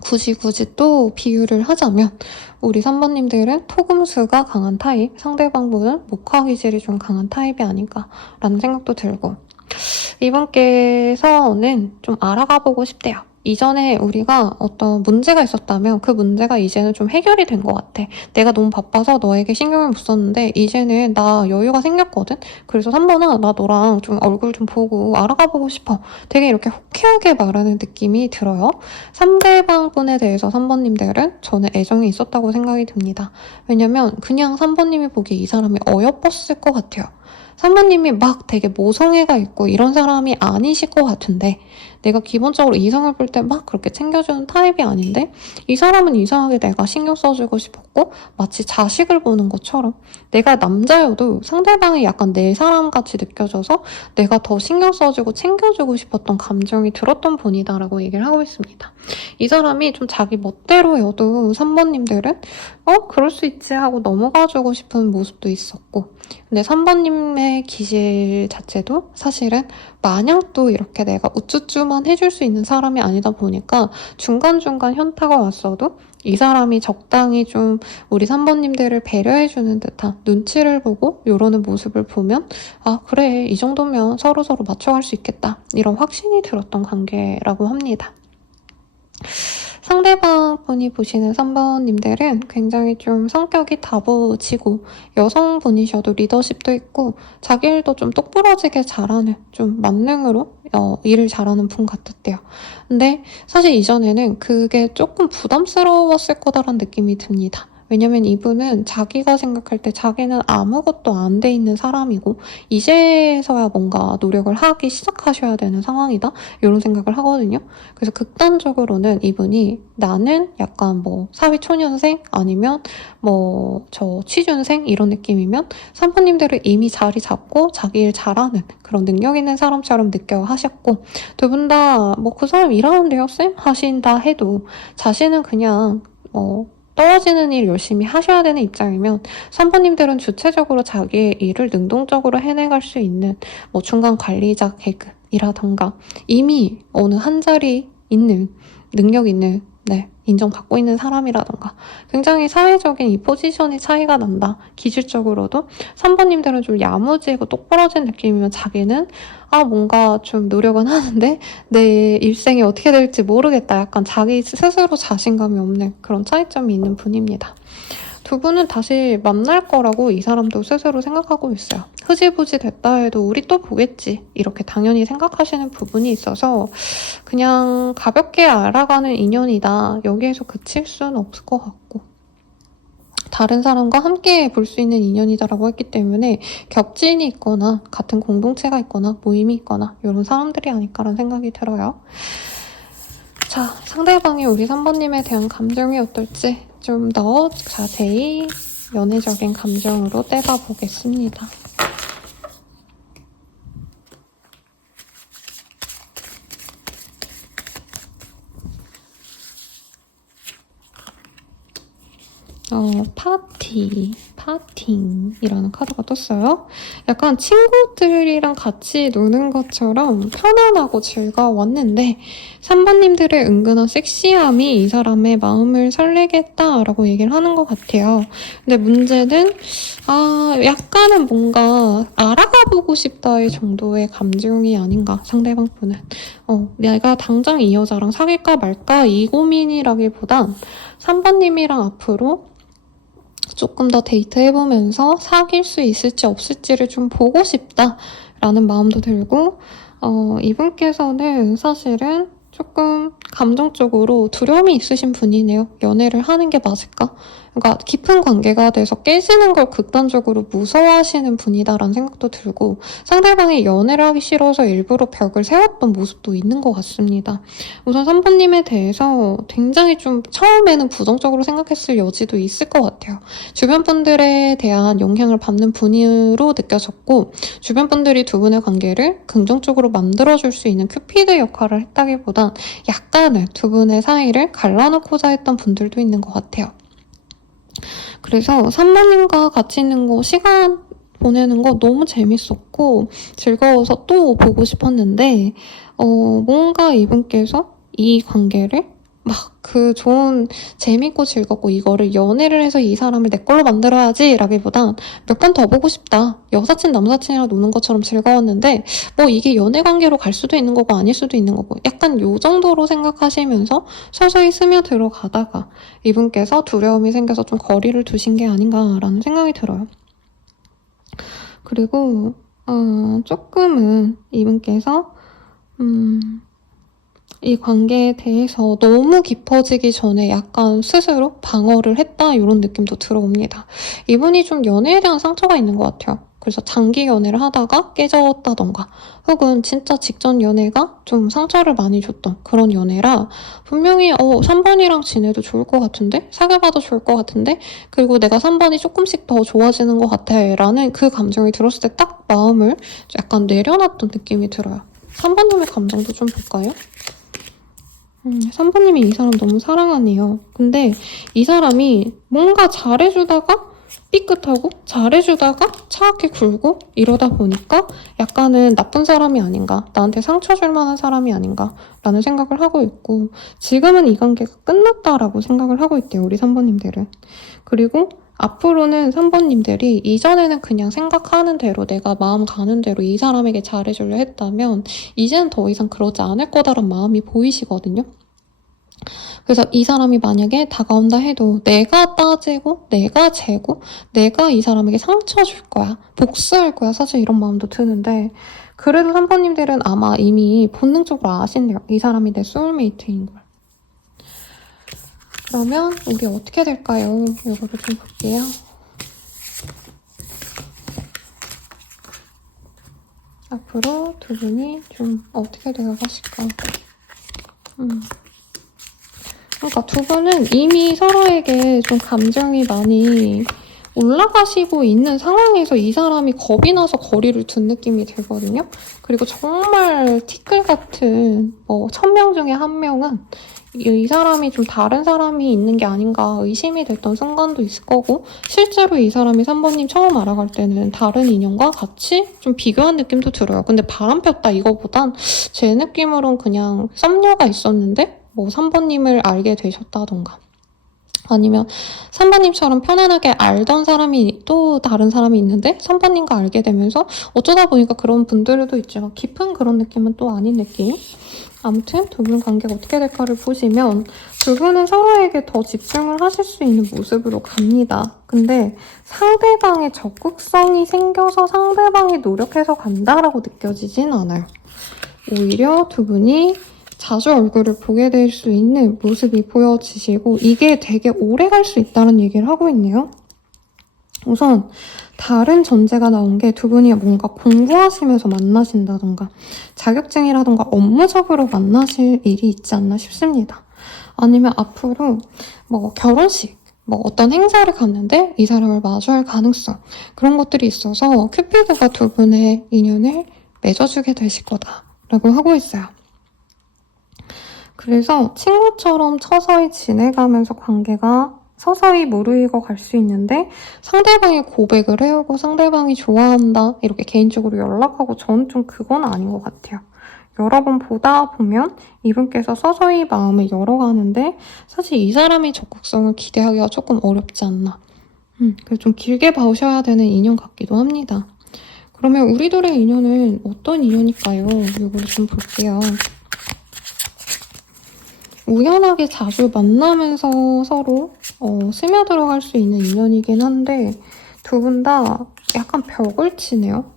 굳이 또 비유를 하자면 우리 3번님들은 토금수가 강한 타입, 상대방분은 목화 기질이 좀 강한 타입이 아닌가라는 생각도 들고 이분께서는 좀 알아가보고 싶대요. 이전에 우리가 어떤 문제가 있었다면 그 문제가 이제는 좀 해결이 된 것 같아. 내가 너무 바빠서 너에게 신경을 못 썼는데 이제는 나 여유가 생겼거든? 그래서 3번아 나 너랑 좀 얼굴 좀 보고 알아가보고 싶어. 되게 이렇게 호쾌하게 말하는 느낌이 들어요. 상대방 분에 대해서 3번님들은 저는 애정이 있었다고 생각이 듭니다. 왜냐면 그냥 3번님이 보기에 이 사람이 어여뻤을 것 같아요. 3번님이 막 되게 모성애가 있고 이런 사람이 아니실 것 같은데 내가 기본적으로 이성을 볼 때 막 그렇게 챙겨주는 타입이 아닌데 이 사람은 이상하게 내가 신경 써주고 싶었고 마치 자식을 보는 것처럼 내가 남자여도 상대방이 약간 내 사람같이 느껴져서 내가 더 신경 써주고 챙겨주고 싶었던 감정이 들었던 분이다라고 얘기를 하고 있습니다. 이 사람이 좀 자기 멋대로여도 3번님들은 그럴 수 있지 하고 넘어가주고 싶은 모습도 있었고 근데 3번님의 기질 자체도 사실은 마냥 또 이렇게 내가 우쭈쭈만 해줄 수 있는 사람이 아니다 보니까 중간중간 현타가 왔어도 이 사람이 적당히 좀 우리 3번님들을 배려해주는 듯한 눈치를 보고 이러는 모습을 보면 아 그래 이 정도면 서로서로 맞춰갈 수 있겠다 이런 확신이 들었던 관계라고 합니다. 상대방 분이 보시는 3번님들은 굉장히 좀 성격이 다부지고 여성분이셔도 리더십도 있고 자기 일도 좀 똑부러지게 잘하는 좀 만능으로 일을 잘하는 분 같았대요. 근데 사실 이전에는 그게 조금 부담스러웠을 거다라는 느낌이 듭니다. 왜냐면 이분은 자기가 생각할 때 자기는 아무것도 안 돼 있는 사람이고 이제서야 뭔가 노력을 하기 시작하셔야 되는 상황이다 이런 생각을 하거든요. 그래서 극단적으로는 이분이 나는 약간 뭐 사회초년생 아니면 뭐 저 취준생 이런 느낌이면 3번님들은 이미 자리 잡고 자기 일 잘하는 그런 능력 있는 사람처럼 느껴 하셨고 두 분 다 뭐 그 사람 일하는데요 쌤? 하신다 해도 자신은 그냥 떨어지는 일 열심히 하셔야 되는 입장이면 3번님들은 주체적으로 자기의 일을 능동적으로 해내갈 수 있는 뭐 중간 관리자 계급이라던가 이미 어느 한 자리 있는 능력 있는 인정받고 있는 사람이라던가 굉장히 사회적인 이 포지션의 차이가 난다. 기질적으로도 3번님들은 좀 야무지고 똑부러진 느낌이면 자기는 뭔가 좀 노력은 하는데 내 일생이 어떻게 될지 모르겠다. 약간 자기 스스로 자신감이 없는 그런 차이점이 있는 분입니다. 두 분은 다시 만날 거라고 이 사람도 스스로 생각하고 있어요. 흐지부지 됐다 해도 우리 또 보겠지. 이렇게 당연히 생각하시는 부분이 있어서 그냥 가볍게 알아가는 인연이다. 여기에서 그칠 수는 없을 것 같고 다른 사람과 함께 볼 수 있는 인연이다라고 했기 때문에 겹진이 있거나 같은 공동체가 있거나 모임이 있거나 이런 사람들이 아닐까라는 생각이 들어요. 자, 상대방이 우리 3번님에 대한 감정이 어떨지 좀 더 자세히 연애적인 감정으로 떼가 보겠습니다. 파팅이라는 카드가 떴어요. 약간 친구들이랑 같이 노는 것처럼 편안하고 즐거웠는데 3번님들의 은근한 섹시함이 이 사람의 마음을 설레게 했다라고 얘기를 하는 것 같아요. 근데 문제는 약간은 뭔가 알아가보고 싶다의 정도의 감정이 아닌가 상대방 분은. 내가 당장 이 여자랑 사귈까 말까 이 고민이라기보단 3번님이랑 앞으로 조금 더 데이트해보면서 사귈 수 있을지 없을지를 좀 보고 싶다라는 마음도 들고 이분께서는 사실은 조금 감정적으로 두려움이 있으신 분이네요. 연애를 하는 게 맞을까? 그러니까 깊은 관계가 돼서 깨지는 걸 극단적으로 무서워하시는 분이다라는 생각도 들고 상대방이 연애를 하기 싫어서 일부러 벽을 세웠던 모습도 있는 것 같습니다. 우선 3번님에 대해서 굉장히 좀 처음에는 부정적으로 생각했을 여지도 있을 것 같아요. 주변 분들에 대한 영향을 받는 분으로 느껴졌고 주변 분들이 두 분의 관계를 긍정적으로 만들어줄 수 있는 큐피드 역할을 했다기보단 약간은 두 분의 사이를 갈라놓고자 했던 분들도 있는 것 같아요. 그래서 3번님과 같이 있는 거, 시간 보내는 거 너무 재밌었고 즐거워서 또 보고 싶었는데 뭔가 이분께서 이 관계를 막 그 좋은 재밌고 즐겁고 이거를 연애를 해서 이 사람을 내 걸로 만들어야지 라기보단 몇 번 더 보고 싶다. 여사친 남사친이랑 노는 것처럼 즐거웠는데 뭐 이게 연애 관계로 갈 수도 있는 거고 아닐 수도 있는 거고 약간 요 정도로 생각하시면서 서서히 스며들어가다가 이분께서 두려움이 생겨서 좀 거리를 두신 게 아닌가라는 생각이 들어요. 그리고 조금은 이분께서 이 관계에 대해서 너무 깊어지기 전에 약간 스스로 방어를 했다 이런 느낌도 들어옵니다. 이분이 좀 연애에 대한 상처가 있는 것 같아요. 그래서 장기 연애를 하다가 깨졌다던가 혹은 진짜 직전 연애가 좀 상처를 많이 줬던 그런 연애라 분명히 3번이랑 지내도 좋을 것 같은데? 사귀어봐도 좋을 것 같은데? 그리고 내가 3번이 조금씩 더 좋아지는 것 같아 라는 그 감정이 들었을 때 딱 마음을 약간 내려놨던 느낌이 들어요. 3번님의 감정도 좀 볼까요? 3번님이 이 사람 너무 사랑하네요. 근데 이 사람이 뭔가 잘해주다가 삐끗하고 잘해주다가 차갑게 굴고 이러다 보니까 약간은 나쁜 사람이 아닌가, 나한테 상처 줄 만한 사람이 아닌가 라는 생각을 하고 있고 지금은 이 관계가 끝났다라고 생각을 하고 있대요. 우리 3번님들은. 그리고 앞으로는 3번님들이 이전에는 그냥 생각하는 대로 내가 마음 가는 대로 이 사람에게 잘해주려 했다면 이제는 더 이상 그러지 않을 거다라는 마음이 보이시거든요. 그래서 이 사람이 만약에 다가온다 해도 내가 따지고 내가 재고 내가 이 사람에게 상처 줄 거야, 복수할 거야, 사실 이런 마음도 드는데 그래도 3번님들은 아마 이미 본능적으로 아신대요. 이 사람이 내 소울메이트인 걸. 그러면 우리 어떻게 될까요? 이거를 좀 볼게요. 앞으로 두 분이 좀 어떻게 되어가실까? 그러니까 두 분은 이미 서로에게 좀 감정이 많이 올라가시고 있는 상황에서 이 사람이 겁이 나서 거리를 둔 느낌이 들거든요. 그리고 정말 티끌 같은 1000명 중에 1명은 이 사람이 좀 다른 사람이 있는 게 아닌가 의심이 됐던 순간도 있을 거고 실제로 이 사람이 3번님 처음 알아갈 때는 다른 인연과 같이 좀 비교한 느낌도 들어요. 근데 바람 폈다 이거보단 제 느낌으론 그냥 썸녀가 있었는데 3번님을 알게 되셨다던가 아니면 3번님처럼 편안하게 알던 사람이 또 다른 사람이 있는데 3번님과 알게 되면서 어쩌다 보니까 그런 분들도 있지만 깊은 그런 느낌은 또 아닌 느낌. 아무튼 두 분 관계가 어떻게 될까를 보시면 두 분은 서로에게 더 집중을 하실 수 있는 모습으로 갑니다. 근데 상대방의 적극성이 생겨서 상대방이 노력해서 간다라고 느껴지진 않아요. 오히려 두 분이 자주 얼굴을 보게 될 수 있는 모습이 보여지시고 이게 되게 오래 갈 수 있다는 얘기를 하고 있네요. 우선 다른 전제가 나온 게 두 분이 뭔가 공부하시면서 만나신다던가 자격증이라던가 업무적으로 만나실 일이 있지 않나 싶습니다. 아니면 앞으로 결혼식 어떤 행사를 갔는데 이 사람을 마주할 가능성 그런 것들이 있어서 큐피드가 두 분의 인연을 맺어주게 되실 거다라고 하고 있어요. 그래서 친구처럼 서서히 지내가면서 관계가 서서히 무르익어 갈 수 있는데 상대방이 고백을 해오고 상대방이 좋아한다 이렇게 개인적으로 연락하고 저는 좀 그건 아닌 것 같아요. 여러 번 보다 보면 이분께서 서서히 마음을 열어가는데 사실 이 사람의 적극성을 기대하기가 조금 어렵지 않나. 그래서 좀 길게 봐오셔야 되는 인연 같기도 합니다. 그러면 우리들의 인연은 어떤 인연일까요? 이거를 좀 볼게요. 우연하게 자주 만나면서 서로 스며들어갈 수 있는 인연이긴 한데 두 분 다 약간 벽을 치네요.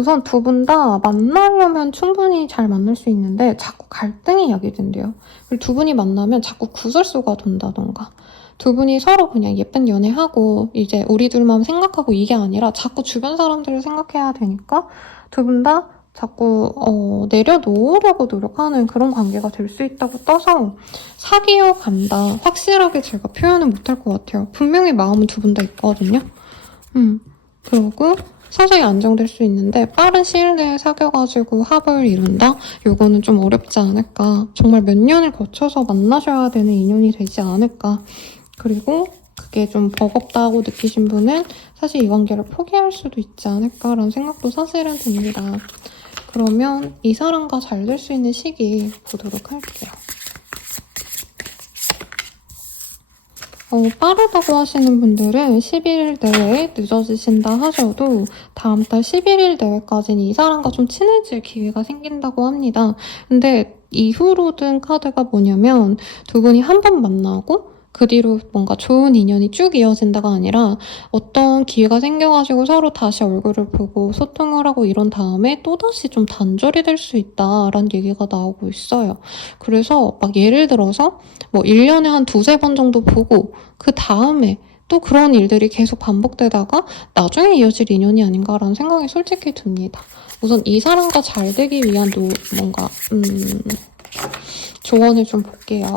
우선 두 분 다 만나려면 충분히 잘 만날 수 있는데 자꾸 갈등이 야기된대요. 그리고 두 분이 만나면 자꾸 구설수가 돈다던가 두 분이 서로 그냥 예쁜 연애하고 이제 우리 둘만 생각하고 이게 아니라 자꾸 주변 사람들을 생각해야 되니까 두 분 다 자꾸 내려놓으려고 노력하는 그런 관계가 될 수 있다고 떠서 사귀어 간다. 확실하게 제가 표현은 못할 것 같아요. 분명히 마음은 두 분 다 있거든요. 그러고 서서히 안정될 수 있는데 빠른 시일 내에 사귀어가지고 합을 이룬다? 요거는 좀 어렵지 않을까. 정말 몇 년을 거쳐서 만나셔야 되는 인연이 되지 않을까. 그리고 그게 좀 버겁다고 느끼신 분은 사실 이 관계를 포기할 수도 있지 않을까라는 생각도 사실은 듭니다. 그러면 이 사람과 잘 될 수 있는 시기 보도록 할게요. 빠르다고 하시는 분들은 11일 내에 늦어지신다 하셔도 다음 달 11일 내외까지는 이 사람과 좀 친해질 기회가 생긴다고 합니다. 근데 이후로 든 카드가 뭐냐면 두 분이 한 번 만나고 그 뒤로 뭔가 좋은 인연이 쭉 이어진다가 아니라 어떤 기회가 생겨가지고 서로 다시 얼굴을 보고 소통을 하고 이런 다음에 또다시 좀 단절이 될 수 있다라는 얘기가 나오고 있어요. 그래서 막 예를 들어서 뭐 1년에 한 두세 번 정도 보고 그 다음에 또 그런 일들이 계속 반복되다가 나중에 이어질 인연이 아닌가라는 생각이 솔직히 듭니다. 우선 이 사람과 잘 되기 위한 뭔가 조언을 좀 볼게요.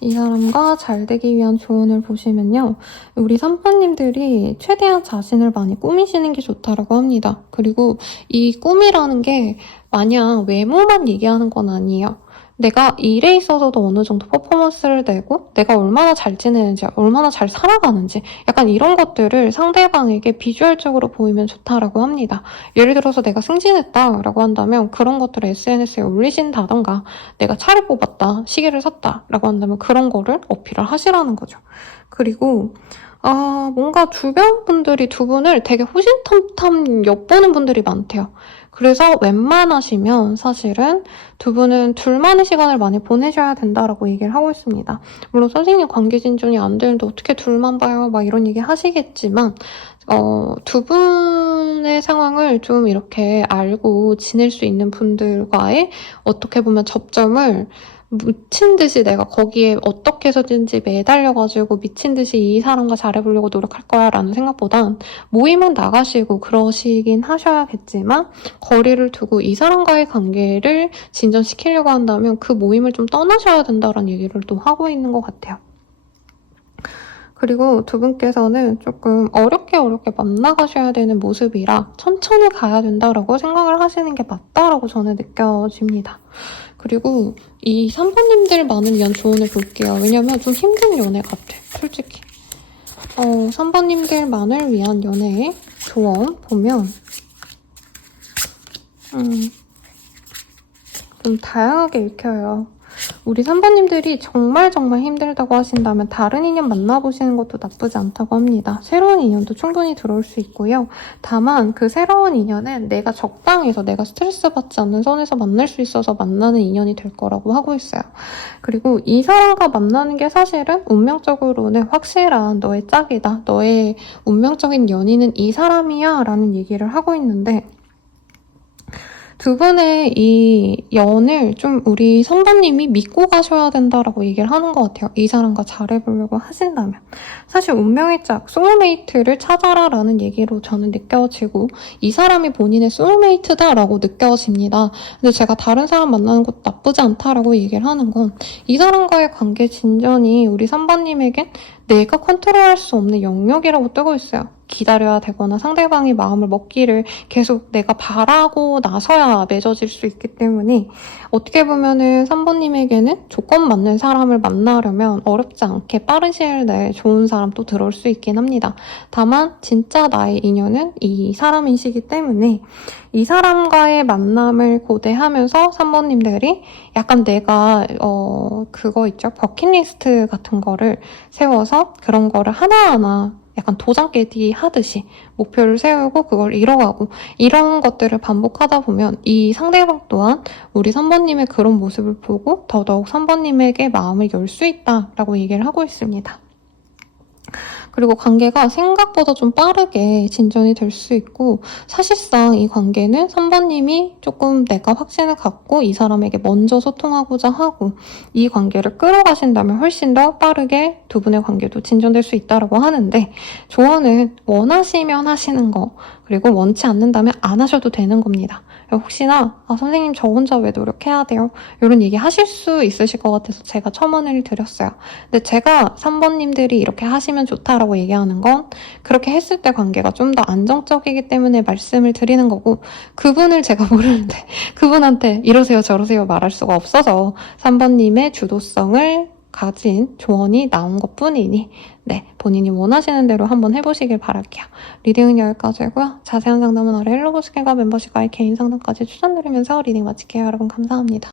이 사람과 잘 되기 위한 조언을 보시면요. 우리 산파님들이 최대한 자신을 많이 꾸미시는 게 좋다라고 합니다. 그리고 이 꿈이라는 게 마냥 외모만 얘기하는 건 아니에요. 내가 일에 있어서도 어느 정도 퍼포먼스를 내고 내가 얼마나 잘 지내는지, 얼마나 잘 살아가는지 약간 이런 것들을 상대방에게 비주얼적으로 보이면 좋다라고 합니다. 예를 들어서 내가 승진했다라고 한다면 그런 것들을 SNS에 올리신다던가 내가 차를 뽑았다, 시계를 샀다 라고 한다면 그런 거를 어필을 하시라는 거죠. 그리고 뭔가 주변 분들이 두 분을 되게 호신탐탐 엿보는 분들이 많대요. 그래서 웬만하시면 사실은 두 분은 둘만의 시간을 많이 보내셔야 된다라고 얘기를 하고 있습니다. 물론 선생님 관계 진전이 안 되는데 어떻게 둘만 봐요? 막 이런 얘기 하시겠지만 두 분의 상황을 좀 이렇게 알고 지낼 수 있는 분들과의 어떻게 보면 접점을 미친 듯이 내가 거기에 어떻게 해서든지 매달려가지고 미친 듯이 이 사람과 잘해보려고 노력할 거야 라는 생각보단 모임은 나가시고 그러시긴 하셔야겠지만 거리를 두고 이 사람과의 관계를 진전시키려고 한다면 그 모임을 좀 떠나셔야 된다라는 얘기를 또 하고 있는 것 같아요. 그리고 두 분께서는 조금 어렵게 만나가셔야 되는 모습이라 천천히 가야 된다라고 생각을 하시는 게 맞다라고 저는 느껴집니다. 그리고 이 3번님들만을 위한 조언을 볼게요. 왜냐면 좀 힘든 연애 같아, 솔직히. 3번님들만을 위한 연애 조언 보면 좀 다양하게 읽혀요. 우리 3번님들이 정말 힘들다고 하신다면 다른 인연 만나보시는 것도 나쁘지 않다고 합니다. 새로운 인연도 충분히 들어올 수 있고요. 다만 그 새로운 인연은 내가 적당해서 내가 스트레스 받지 않는 선에서 만날 수 있어서 만나는 인연이 될 거라고 하고 있어요. 그리고 이 사람과 만나는 게 사실은 운명적으로는 확실한 너의 짝이다. 너의 운명적인 연인은 이 사람이야 라는 얘기를 하고 있는데 두 분의 이 연을 좀 우리 선배님이 믿고 가셔야 된다라고 얘기를 하는 것 같아요. 이 사람과 잘해보려고 하신다면. 사실 운명의 짝, 소울메이트를 찾아라라는 얘기로 저는 느껴지고 이 사람이 본인의 소울메이트다라고 느껴집니다. 근데 제가 다른 사람 만나는 것도 나쁘지 않다라고 얘기를 하는 건 이 사람과의 관계 진전이 우리 선배님에겐 내가 컨트롤할 수 없는 영역이라고 뜨고 있어요. 기다려야 되거나 상대방의 마음을 먹기를 계속 내가 바라고 나서야 맺어질 수 있기 때문에 어떻게 보면은 3번님에게는 조건 맞는 사람을 만나려면 어렵지 않게 빠른 시일 내에 좋은 사람 또 들어올 수 있긴 합니다. 다만 진짜 나의 인연은 이 사람이시기 때문에 이 사람과의 만남을 고대하면서 3번님들이 약간 내가 그거 있죠? 버킷리스트 같은 거를 세워서 그런 거를 하나하나 약간 도장 깨기 하듯이 목표를 세우고 그걸 이뤄가고 이런 것들을 반복하다 보면 이 상대방 또한 우리 3번님의 그런 모습을 보고 더더욱 3번님에게 마음을 열 수 있다라고 얘기를 하고 있습니다. 그리고 관계가 생각보다 좀 빠르게 진전이 될 수 있고, 사실상 이 관계는 3번님이 조금 내가 확신을 갖고 이 사람에게 먼저 소통하고자 하고 이 관계를 끌어가신다면 훨씬 더 빠르게 두 분의 관계도 진전될 수 있다고 하는데, 조언은 원하시면 하시는 거, 그리고 원치 않는다면 안 하셔도 되는 겁니다. 혹시나 선생님 저 혼자 왜 노력해야 돼요? 이런 얘기 하실 수 있으실 것 같아서 제가 첨언을 드렸어요. 근데 제가 3번님들이 이렇게 하시면 좋다라고 얘기하는 건 그렇게 했을 때 관계가 좀 더 안정적이기 때문에 말씀을 드리는 거고, 그분을 제가 모르는데 그분한테 이러세요 저러세요 말할 수가 없어서 3번님의 주도성을 가진 조언이 나온 것 뿐이니, 네, 본인이 원하시는 대로 한번 해보시길 바랄게요. 리딩은 여기까지고요. 자세한 상담은 아래 헬로고 스캔과 멤버십과의 개인 상담까지 추천드리면서 리딩 마칠게요. 여러분 감사합니다.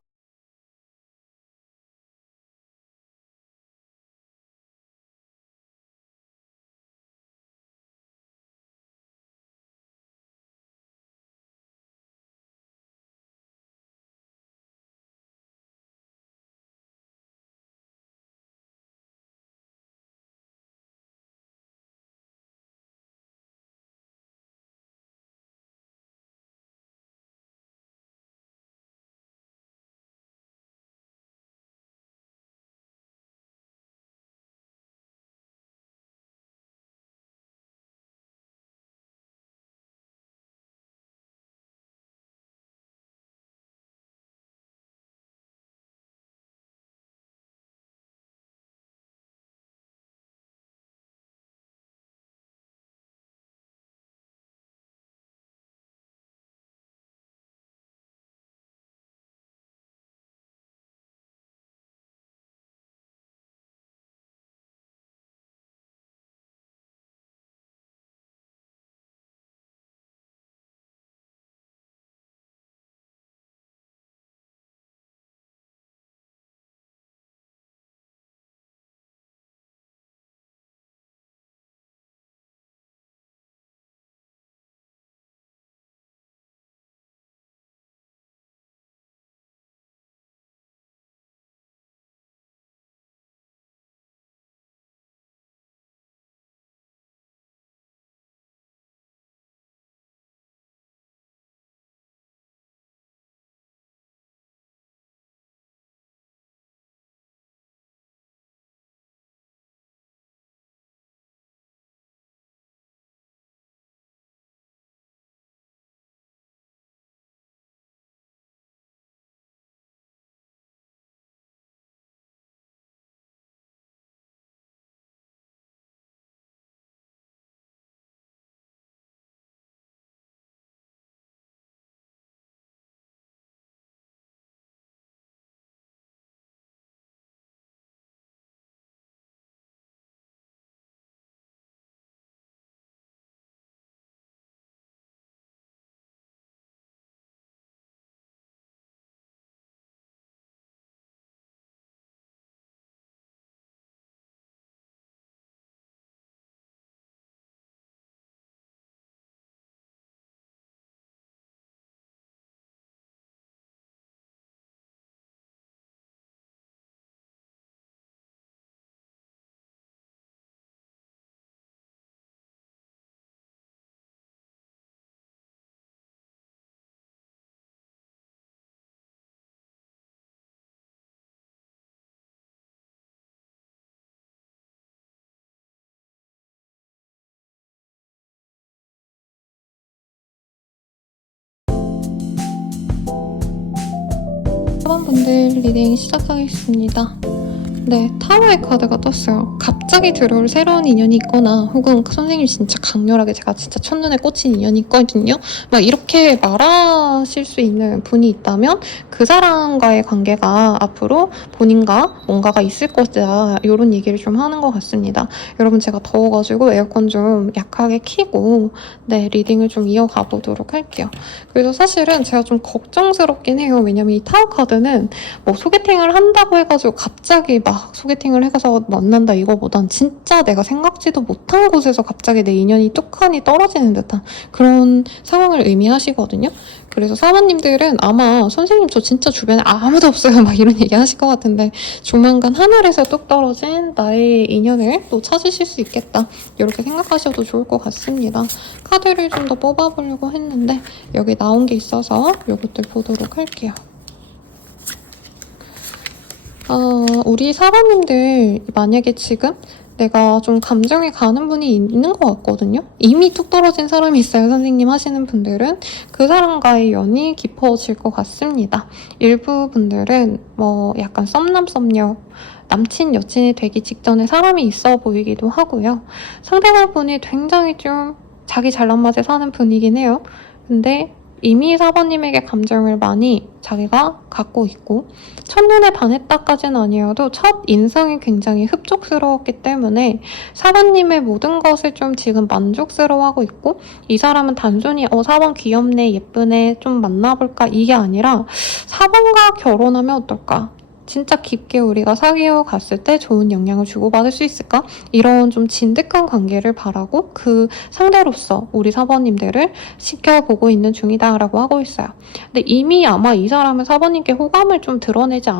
사번분들 리딩 시작하겠습니다. 네, 타로의 카드가 떴어요. 갑자기 들어올 새로운 인연이 있거나 혹은 선생님이 진짜 강렬하게 제가 진짜 첫눈에 꽂힌 인연이 있거든요. 막 이렇게 말하실 수 있는 분이 있다면 그 사람과의 관계가 앞으로 본인과 뭔가가 있을 거다, 이런 얘기를 좀 하는 것 같습니다. 여러분 제가 더워가지고 에어컨 좀 약하게 켜고 네, 리딩을 좀 이어가 보도록 할게요. 그래서 사실은 제가 좀 걱정스럽긴 해요. 왜냐면 이 타로 카드는 뭐 소개팅을 한다고 해가지고 갑자기 막 막 소개팅을 해서 만난다 이거보단 진짜 내가 생각지도 못한 곳에서 갑자기 내 인연이 뚝하니 떨어지는 듯한 그런 상황을 의미하시거든요. 그래서 사모님들은 아마 선생님 저 진짜 주변에 아무도 없어요 막 이런 얘기 하실 것 같은데 조만간 하늘에서 뚝 떨어진 나의 인연을 또 찾으실 수 있겠다 이렇게 생각하셔도 좋을 것 같습니다. 카드를 좀 더 뽑아보려고 했는데 여기 나온 게 있어서 이것들 보도록 할게요. 우리 사모님들 만약에 지금 내가 좀 감정이 가는 분이 있는 것 같거든요. 이미 뚝 떨어진 사람이 있어요. 선생님 하시는 분들은 그 사람과의 연이 깊어질 것 같습니다. 일부 분들은 뭐 약간 썸남 썸녀 남친 여친이 되기 직전에 사람이 있어 보이기도 하고요. 상대방 분이 굉장히 좀 자기 잘난 맛에 사는 분이긴 해요. 근데 이미 사모님에게 감정을 많이 자기가 갖고 있고 첫눈에 반했다까지는 아니어도 첫 인상이 굉장히 흡족스러웠기 때문에 사모님의 모든 것을 좀 지금 만족스러워하고 있고 이 사람은 단순히 사번 귀엽네 예쁘네 좀 만나볼까 이게 아니라 사번과 결혼하면 어떨까? 진짜 깊게 우리가 사귀어 갔을 때 좋은 영향을 주고받을 수 있을까? 이런 좀 진득한 관계를 바라고 그 상대로서 우리 사모님들을 지켜보고 있는 중이다라고 하고 있어요. 근데 이미 아마 이 사람은 사모님께 호감을 좀 드러내지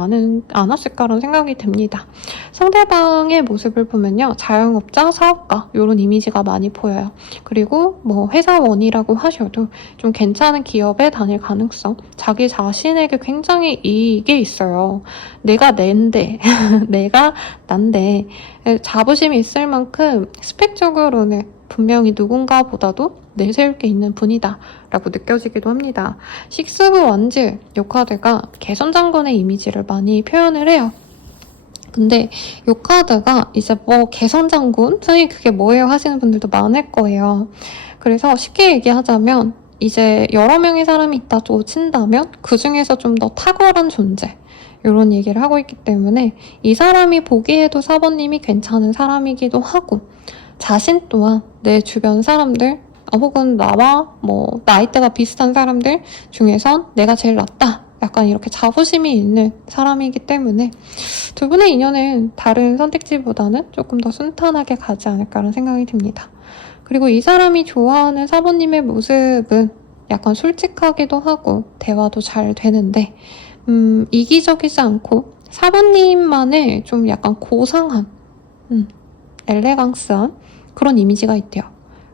않았을까라는 생각이 듭니다. 상대방의 모습을 보면요. 자영업자, 사업가 이런 이미지가 많이 보여요. 그리고 뭐 회사원이라고 하셔도 좀 괜찮은 기업에 다닐 가능성, 자기 자신에게 굉장히 이게 있어요. 내가 낸데 내가 난데 자부심이 있을 만큼 스펙적으로는 분명히 누군가보다도 내세울 게 있는 분이다 라고 느껴지기도 합니다. 식스 오브 원즈 이 카드가 개선장군의 이미지를 많이 표현을 해요. 근데 이 카드가 이제 뭐 개선장군? 선생님 그게 뭐예요? 하시는 분들도 많을 거예요. 그래서 쉽게 얘기하자면 이제 여러 명의 사람이 있다고 친다면 그 중에서 좀 더 탁월한 존재 이런 얘기를 하고 있기 때문에 이 사람이 보기에도 사모님이 괜찮은 사람이기도 하고 자신 또한 내 주변 사람들 혹은 나와 뭐 나이대가 비슷한 사람들 중에선 내가 제일 낫다 약간 이렇게 자부심이 있는 사람이기 때문에 두 분의 인연은 다른 선택지보다는 조금 더 순탄하게 가지 않을까라는 생각이 듭니다. 그리고 이 사람이 좋아하는 사모님의 모습은 약간 솔직하기도 하고 대화도 잘 되는데 이기적이지 않고 사모님만의 좀 약간 고상한 엘레강스한 그런 이미지가 있대요.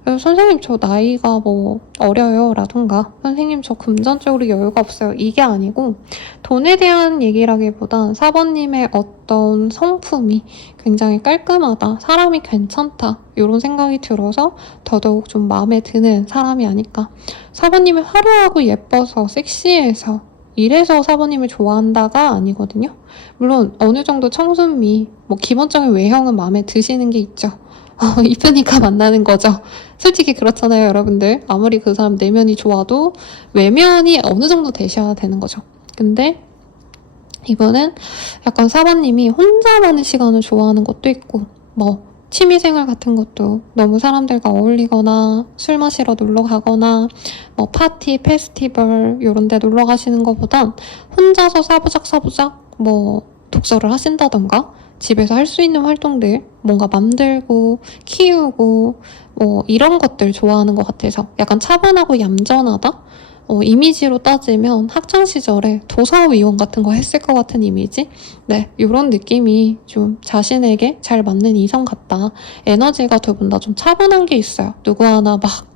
그래서 선생님 저 나이가 뭐 어려요 라던가 선생님 저 금전적으로 여유가 없어요 이게 아니고 돈에 대한 얘기라기보단 사모님의 어떤 성품이 굉장히 깔끔하다 사람이 괜찮다 이런 생각이 들어서 더더욱 좀 마음에 드는 사람이 아닐까. 사모님이 화려하고 예뻐서 섹시해서 이래서 사모님을 좋아한다가 아니거든요. 물론 어느 정도 청순미, 뭐 기본적인 외형은 마음에 드시는 게 있죠. 이쁘니까 만나는 거죠. 솔직히 그렇잖아요, 여러분들. 아무리 그 사람 내면이 좋아도 외면이 어느 정도 되셔야 되는 거죠. 근데 이분은 약간 사모님이 혼자만의 시간을 좋아하는 것도 있고 뭐 취미생활 같은 것도 너무 사람들과 어울리거나 술 마시러 놀러 가거나 뭐 파티, 페스티벌 이런 데 놀러 가시는 것보단 혼자서 사부작 뭐 독서를 하신다던가 집에서 할 수 있는 활동들 뭔가 만들고 키우고 뭐 이런 것들 좋아하는 것 같아서 약간 차분하고 얌전하다? 이미지로 따지면 학창시절에 도서위원 같은 거 했을 것 같은 이미지? 네, 이런 느낌이 좀 자신에게 잘 맞는 이성 같다. 에너지가 두 분 다 좀 차분한 게 있어요. 누구 하나 막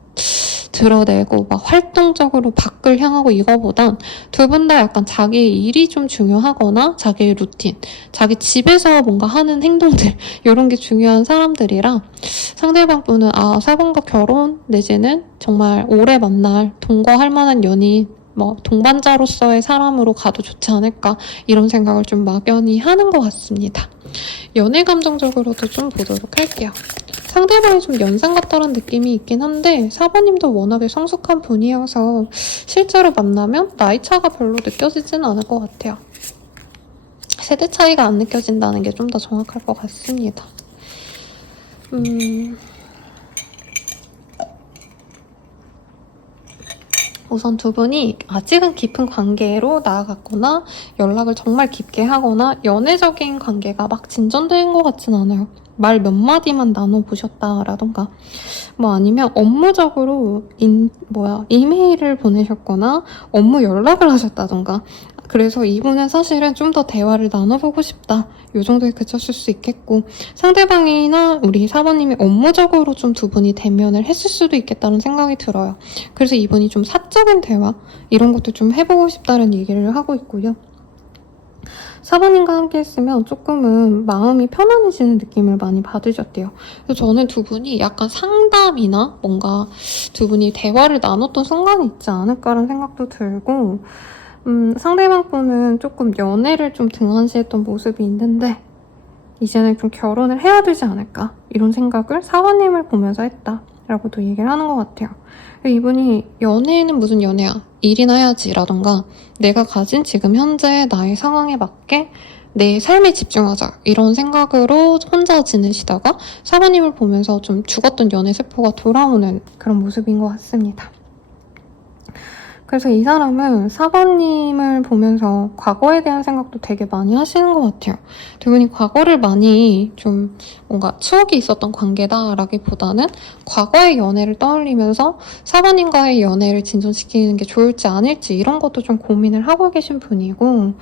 드러내고 막 활동적으로 밖을 향하고 이거보단 두 분 다 약간 자기의 일이 좀 중요하거나 자기의 루틴, 자기 집에서 뭔가 하는 행동들 이런 게 중요한 사람들이라 상대방 분은 사람과 결혼 내지는 정말 오래 만날 동거할 만한 연인 뭐 동반자로서의 사람으로 가도 좋지 않을까 이런 생각을 좀 막연히 하는 것 같습니다. 연애 감정적으로도 좀 보도록 할게요. 상대방이 좀 연상 같다는 느낌이 있긴 한데 사모님도 워낙에 성숙한 분이어서 실제로 만나면 나이 차가 별로 느껴지지는 않을 것 같아요. 세대 차이가 안 느껴진다는 게 좀 더 정확할 것 같습니다. 우선 두 분이 아직은 깊은 관계로 나아갔거나 연락을 정말 깊게 하거나 연애적인 관계가 막 진전된 것 같진 않아요. 말 몇 마디만 나눠보셨다라던가 뭐 아니면 업무적으로 이메일을 보내셨거나 업무 연락을 하셨다던가 그래서 이분은 사실은 좀 더 대화를 나눠보고 싶다. 이 정도에 그쳤을 수 있겠고 상대방이나 우리 사모님이 업무적으로 좀 두 분이 대면을 했을 수도 있겠다는 생각이 들어요. 그래서 이분이 좀 사적인 대화 이런 것도 좀 해보고 싶다는 얘기를 하고 있고요. 사모님과 함께 했으면 조금은 마음이 편안해지는 느낌을 많이 받으셨대요. 그래서 저는 두 분이 약간 상담이나 뭔가 두 분이 대화를 나눴던 순간이 있지 않을까라는 생각도 들고 상대방 분은 조금 연애를 좀 등한시했던 모습이 있는데 이제는 좀 결혼을 해야 되지 않을까 이런 생각을 사모님을 보면서 했다라고도 얘기를 하는 것 같아요. 이분이 연애는 무슨 연애야 일이나 해야지 라던가 내가 가진 지금 현재 나의 상황에 맞게 내 삶에 집중하자 이런 생각으로 혼자 지내시다가 사모님을 보면서 좀 죽었던 연애 세포가 돌아오는 그런 모습인 것 같습니다. 그래서 이 사람은 사모님을 보면서 과거에 대한 생각도 되게 많이 하시는 것 같아요. 두 분이 과거를 많이 좀 뭔가 추억이 있었던 관계다라기보다는 과거의 연애를 떠올리면서 사모님과의 연애를 진전시키는 게 좋을지 아닐지 이런 것도 좀 고민을 하고 계신 분이고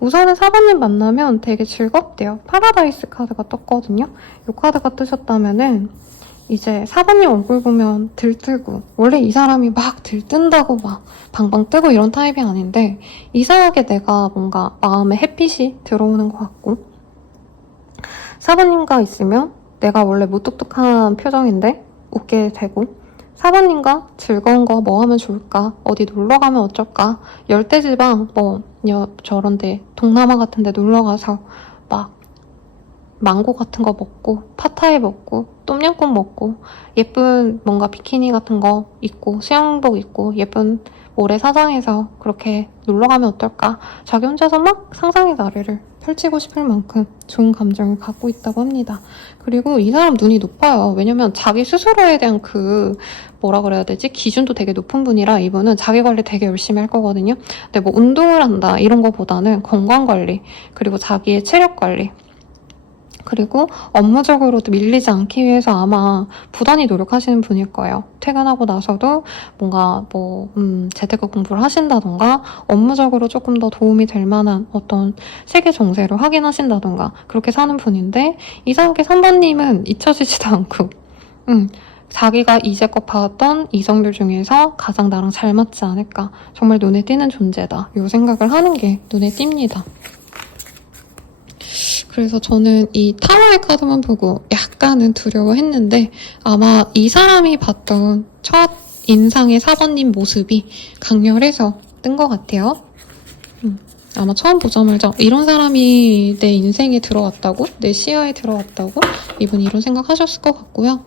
우선은 사모님 만나면 되게 즐겁대요. 파라다이스 카드가 떴거든요. 이 카드가 뜨셨다면은 이제 사모님 얼굴 보면 들뜨고 원래 이 사람이 막 들뜬다고 막 방방 뜨고 이런 타입이 아닌데 이상하게 내가 뭔가 마음에 햇빛이 들어오는 것 같고 사모님과 있으면 내가 원래 무뚝뚝한 표정인데 웃게 되고 사모님과 즐거운 거 뭐 하면 좋을까 어디 놀러 가면 어쩔까 열대지방 저런데 동남아 같은 데 놀러 가서 막 망고 같은 거 먹고 팟타이 먹고 똠양꿍 먹고 예쁜 뭔가 비키니 같은 거 입고 수영복 입고 예쁜 모래사장에서 그렇게 놀러가면 어떨까 자기 혼자서 막 상상의 나래를 펼치고 싶을 만큼 좋은 감정을 갖고 있다고 합니다. 그리고 이 사람 눈이 높아요. 왜냐면 자기 스스로에 대한 뭐라 그래야 되지? 기준도 되게 높은 분이라 이분은 자기 관리 되게 열심히 할 거거든요. 근데 뭐 운동을 한다 이런 거보다는 건강관리 그리고 자기의 체력관리 그리고 업무적으로도 밀리지 않기 위해서 아마 부단히 노력하시는 분일 거예요. 퇴근하고 나서도 뭔가 재테크 공부를 하신다던가 업무적으로 조금 더 도움이 될 만한 어떤 세계 정세를 확인하신다던가 그렇게 사는 분인데 이상하게 3번님은 잊혀지지도 않고 자기가 이제껏 봐왔던 이성들 중에서 가장 나랑 잘 맞지 않을까 정말 눈에 띄는 존재다 이 생각을 하는 게 눈에 띕니다. 그래서 저는 이 타워의 카드만 보고 약간은 두려워했는데 아마 이 사람이 봤던 첫 인상의 4번님 모습이 강렬해서 뜬 것 같아요. 아마 처음 보자마자 이런 사람이 내 인생에 들어왔다고? 내 시야에 들어왔다고? 이분이 이런 생각하셨을 것 같고요.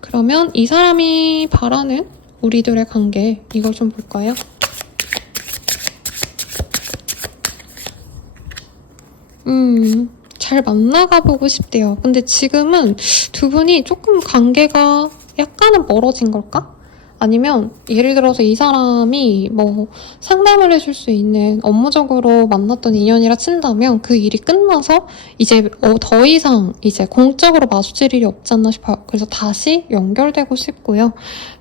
그러면 이 사람이 바라는 우리들의 관계 이걸 좀 볼까요? 잘 만나가 보고 싶대요. 근데 지금은 두 분이 조금 관계가 약간은 멀어진 걸까? 아니면 예를 들어서 이 사람이 상담을 해줄 수 있는 업무적으로 만났던 인연이라 친다면 그 일이 끝나서 이제 더 이상 이제 공적으로 마주칠 일이 없지 않나 싶어요. 그래서 다시 연결되고 싶고요.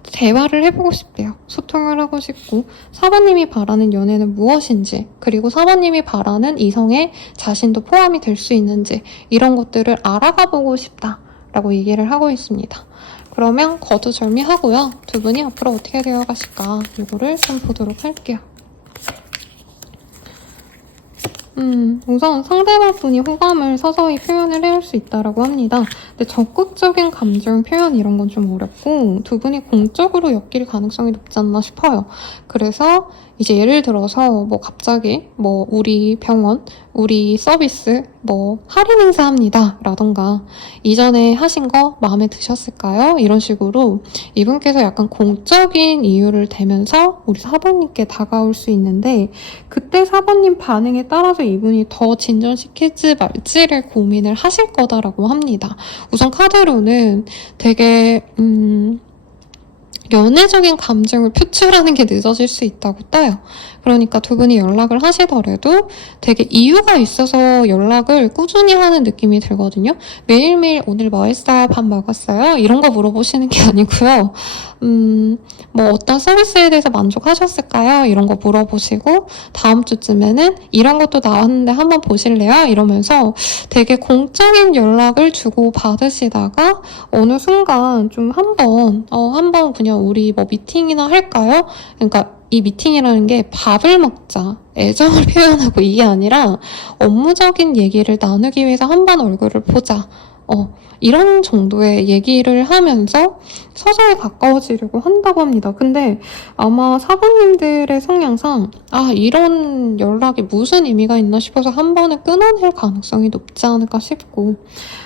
대화를 해보고 싶대요. 소통을 하고 싶고 사모님이 바라는 연애는 무엇인지 그리고 사모님이 바라는 이성에 자신도 포함이 될 수 있는지 이런 것들을 알아가보고 싶다라고 얘기를 하고 있습니다. 그러면 거두절미하고요. 두 분이 앞으로 어떻게 되어가실까 이거를 좀 보도록 할게요. 우선 상대방 분이 호감을 서서히 표현을 해올 수 있다고 합니다. 근데 적극적인 감정 표현 이런 건 좀 어렵고 두 분이 공적으로 엮일 가능성이 높지 않나 싶어요. 그래서 이제 예를 들어서 갑자기 우리 병원, 우리 서비스 할인 행사합니다 라던가 이전에 하신 거 마음에 드셨을까요? 이런 식으로 이분께서 약간 공적인 이유를 대면서 우리 사모님께 다가올 수 있는데 그때 사모님 반응에 따라서 이분이 더 진전시킬지 말지를 고민을 하실 거다라고 합니다. 우선 카드로는 되게 연애적인 감정을 표출하는 게 늦어질 수 있다고 떠요. 그러니까 두 분이 연락을 하시더라도 되게 이유가 있어서 연락을 꾸준히 하는 느낌이 들거든요. 매일매일 오늘 뭐 했어요? 밥 먹었어요? 이런 거 물어보시는 게 아니고요. 뭐 어떤 서비스에 대해서 만족하셨을까요? 이런 거 물어보시고 다음 주쯤에는 이런 것도 나왔는데 한번 보실래요? 이러면서 되게 공적인 연락을 주고 받으시다가 어느 순간 좀 한번 그냥 우리 뭐 미팅이나 할까요? 그러니까 이 미팅이라는 게 밥을 먹자, 애정을 표현하고 이게 아니라 업무적인 얘기를 나누기 위해서 한번 얼굴을 보자. 이런 정도의 얘기를 하면서 서서히 가까워지려고 한다고 합니다. 근데 아마 사부님들의 성향상 이런 연락이 무슨 의미가 있나 싶어서 한 번에 끊어낼 가능성이 높지 않을까 싶고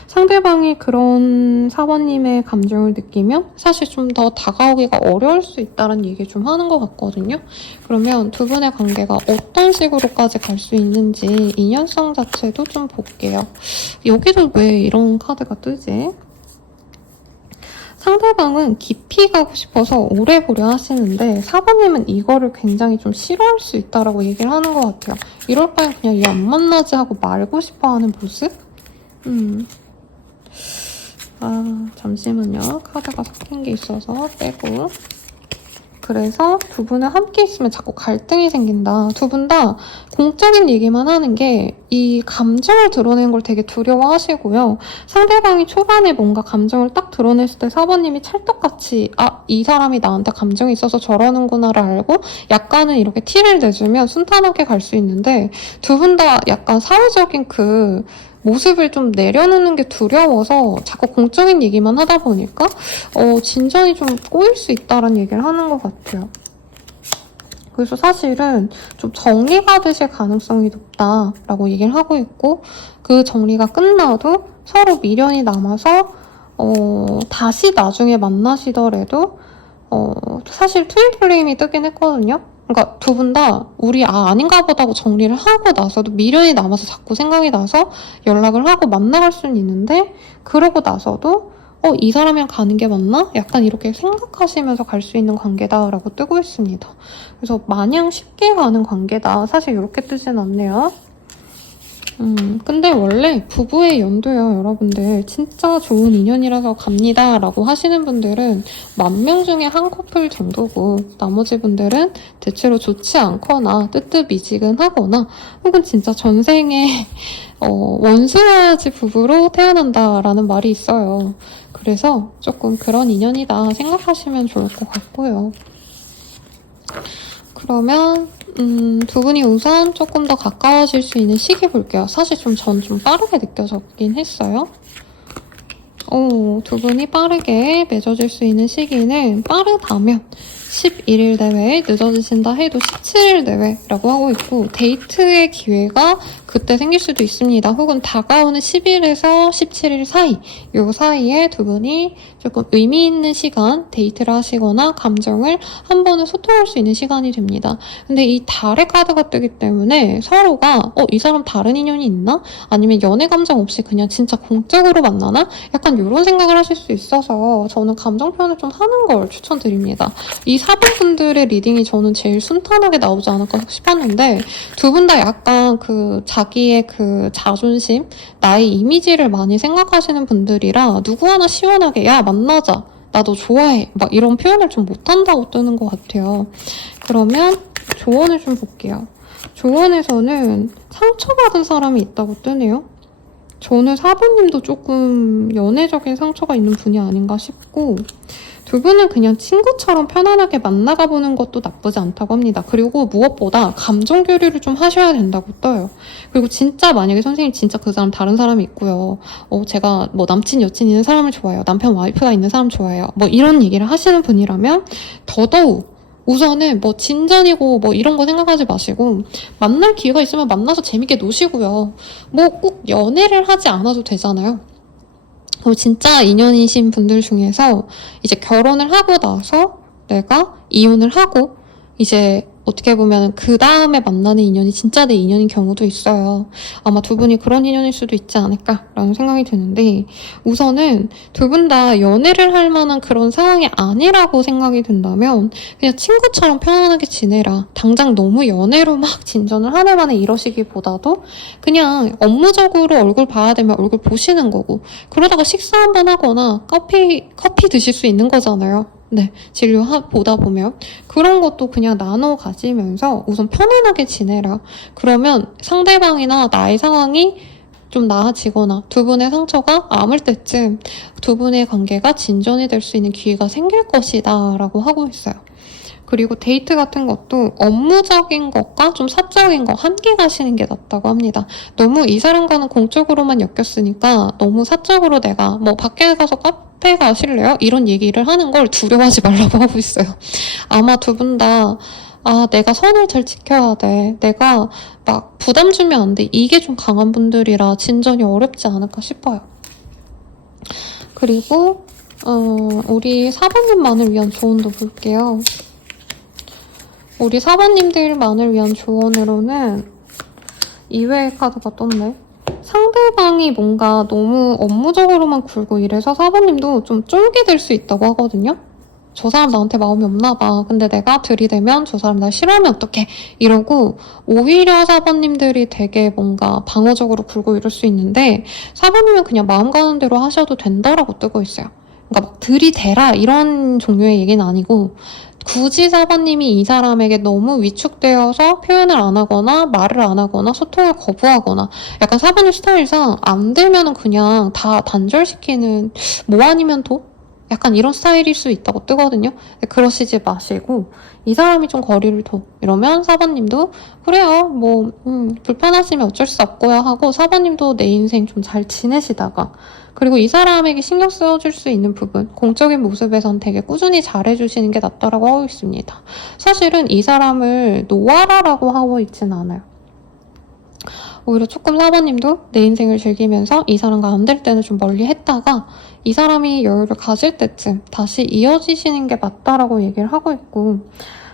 상대방이 그런 사모님의 감정을 느끼면 사실 좀 더 다가오기가 어려울 수 있다는 얘기 좀 하는 것 같거든요. 그러면 두 분의 관계가 어떤 식으로까지 갈 수 있는지 인연성 자체도 좀 볼게요. 여기도 왜 이런 카드가 뜨지? 상대방은 깊이 가고 싶어서 오래 보려 하시는데 사부님은 이거를 굉장히 좀 싫어할 수 있다라고 얘기를 하는 것 같아요. 이럴 바엔 그냥 얘 안 만나지 하고 말고 싶어하는 모습? 잠시만요. 카드가 섞인 게 있어서 빼고. 그래서 두 분은 함께 있으면 자꾸 갈등이 생긴다. 두 분 다 공적인 얘기만 하는 게 이 감정을 드러내는 걸 되게 두려워하시고요. 상대방이 초반에 뭔가 감정을 딱 드러냈을 때 사부님이 찰떡같이 이 사람이 나한테 감정이 있어서 저러는구나를 알고 약간은 이렇게 티를 내주면 순탄하게 갈 수 있는데 두 분 다 약간 사회적인 그 모습을 좀 내려놓는 게 두려워서 자꾸 공적인 얘기만 하다 보니까 진전이 좀 꼬일 수 있다는 얘기를 하는 것 같아요. 그래서 사실은 좀 정리가 되실 가능성이 높다라고 얘기를 하고 있고 그 정리가 끝나도 서로 미련이 남아서 다시 나중에 만나시더라도 사실 트윈 플레임이 뜨긴 했거든요. 그러니까 두 분 다 우리 아닌가 보다 하고 정리를 하고 나서도 미련이 남아서 자꾸 생각이 나서 연락을 하고 만나갈 수는 있는데 그러고 나서도 이 사람이랑 가는 게 맞나? 약간 이렇게 생각하시면서 갈 수 있는 관계다라고 뜨고 있습니다. 그래서 마냥 쉽게 가는 관계다. 사실 이렇게 뜨진 않네요. 근데 원래 부부의 연도요, 여러분들. 진짜 좋은 인연이라서 갑니다. 라고 하시는 분들은 10,000명 중에 한 커플 정도고, 나머지 분들은 대체로 좋지 않거나, 뜨뜻미지근하거나, 혹은 진짜 전생에, 원수야지 부부로 태어난다라는 말이 있어요. 그래서 조금 그런 인연이다 생각하시면 좋을 것 같고요. 그러면 두 분이 우선 조금 더 가까워질 수 있는 시기 볼게요. 사실 전 좀 빠르게 느껴졌긴 했어요. 두 분이 빠르게 맺어질 수 있는 시기는 빠르다면 11일 내외, 늦어지신다 해도 17일 내외라고 하고 있고 데이트의 기회가 그때 생길 수도 있습니다. 혹은 다가오는 10일에서 17일 사이, 요 사이에 두 분이 조금 의미 있는 시간, 데이트를 하시거나 감정을 한 번은 소통할 수 있는 시간이 됩니다. 근데 이 달의 카드가 뜨기 때문에 서로가 이 사람 다른 인연이 있나? 아니면 연애 감정 없이 그냥 진짜 공적으로 만나나? 약간 이런 생각을 하실 수 있어서 저는 감정 표현을 좀 하는 걸 추천드립니다. 이 사부분들의 리딩이 저는 제일 순탄하게 나오지 않을까 싶었는데 두 분 다 약간 그 자기의 그 자존심, 나의 이미지를 많이 생각하시는 분들이라 누구 하나 시원하게 야 만나자, 나 너 좋아해 막 이런 표현을 좀 못한다고 뜨는 것 같아요. 그러면 조언을 좀 볼게요. 조언에서는 상처받은 사람이 있다고 뜨네요. 저는 사부님도 조금 연애적인 상처가 있는 분이 아닌가 싶고 두 분은 그냥 친구처럼 편안하게 만나가 보는 것도 나쁘지 않다고 합니다. 그리고 무엇보다 감정 교류를 좀 하셔야 된다고 떠요. 그리고 진짜 만약에 선생님 진짜 그 사람 다른 사람이 있고요. 제가 뭐 남친 여친 있는 사람을 좋아해요. 남편 와이프가 있는 사람 좋아해요. 뭐 이런 얘기를 하시는 분이라면 더더욱 우선은 뭐 진전이고 뭐 이런 거 생각하지 마시고 만날 기회가 있으면 만나서 재밌게 노시고요. 뭐 꼭 연애를 하지 않아도 되잖아요. 진짜 인연이신 분들 중에서 이제 결혼을 하고 나서 내가 이혼을 하고 이제 어떻게 보면 그 다음에 만나는 인연이 진짜 내 인연인 경우도 있어요. 아마 두 분이 그런 인연일 수도 있지 않을까라는 생각이 드는데, 우선은 두 분 다 연애를 할 만한 그런 상황이 아니라고 생각이 든다면 그냥 친구처럼 편안하게 지내라. 당장 너무 연애로 막 진전을 한 해 만에 이러시기보다도 그냥 업무적으로 얼굴 봐야 되면 얼굴 보시는 거고, 그러다가 식사 한번 하거나 커피 드실 수 있는 거잖아요. 네, 보다 보면 그런 것도 그냥 나눠 가지면서 우선 편안하게 지내라. 그러면 상대방이나 나의 상황이 좀 나아지거나 두 분의 상처가 아물 때쯤 두 분의 관계가 진전이 될 수 있는 기회가 생길 것이다 라고 하고 있어요. 그리고 데이트 같은 것도 업무적인 것과 좀 사적인 거 함께 가시는 게 낫다고 합니다. 너무 이 사람과는 공적으로만 엮였으니까 너무 사적으로 내가 뭐 밖에 가서 카페 가실래요? 이런 얘기를 하는 걸 두려워하지 말라고 하고 있어요. 아마 두 분 다 내가 선을 잘 지켜야 돼. 내가 막 부담 주면 안 돼. 이게 좀 강한 분들이라 진전이 어렵지 않을까 싶어요. 그리고 우리 사부님만을 위한 조언도 볼게요. 우리 사부님들만을 위한 조언으로는 이외의 카드가 떴네. 상대방이 뭔가 너무 업무적으로만 굴고 이래서 사부님도 좀 쫄게 될 수 있다고 하거든요. 저 사람 나한테 마음이 없나 봐. 근데 내가 들이대면 저 사람 날 싫어하면 어떡해. 이러고 오히려 사부님들이 되게 뭔가 방어적으로 굴고 이럴 수 있는데, 사부님은 그냥 마음 가는 대로 하셔도 된다라고 뜨고 있어요. 그러니까 막 들이대라 이런 종류의 얘기는 아니고, 굳이 사부님이 이 사람에게 너무 위축되어서 표현을 안 하거나 말을 안 하거나 소통을 거부하거나, 약간 사부님 스타일상 안 되면은 그냥 다 단절시키는, 뭐 아니면 도? 약간 이런 스타일일 수 있다고 뜨거든요. 그러시지 마시고 이 사람이 좀 거리를 둬 이러면 사부님도 그래요 뭐 불편하시면 어쩔 수 없고요 하고, 사부님도 내 인생 좀 잘 지내시다가, 그리고 이 사람에게 신경 써줄 수 있는 부분, 공적인 모습에선 되게 꾸준히 잘해주시는 게 낫다라고 하고 있습니다. 사실은 이 사람을 놓아라라고 하고 있진 않아요. 오히려 조금 사부님도 내 인생을 즐기면서 이 사람과 안 될 때는 좀 멀리 했다가 이 사람이 여유를 가질 때쯤 다시 이어지시는 게 맞다라고 얘기를 하고 있고,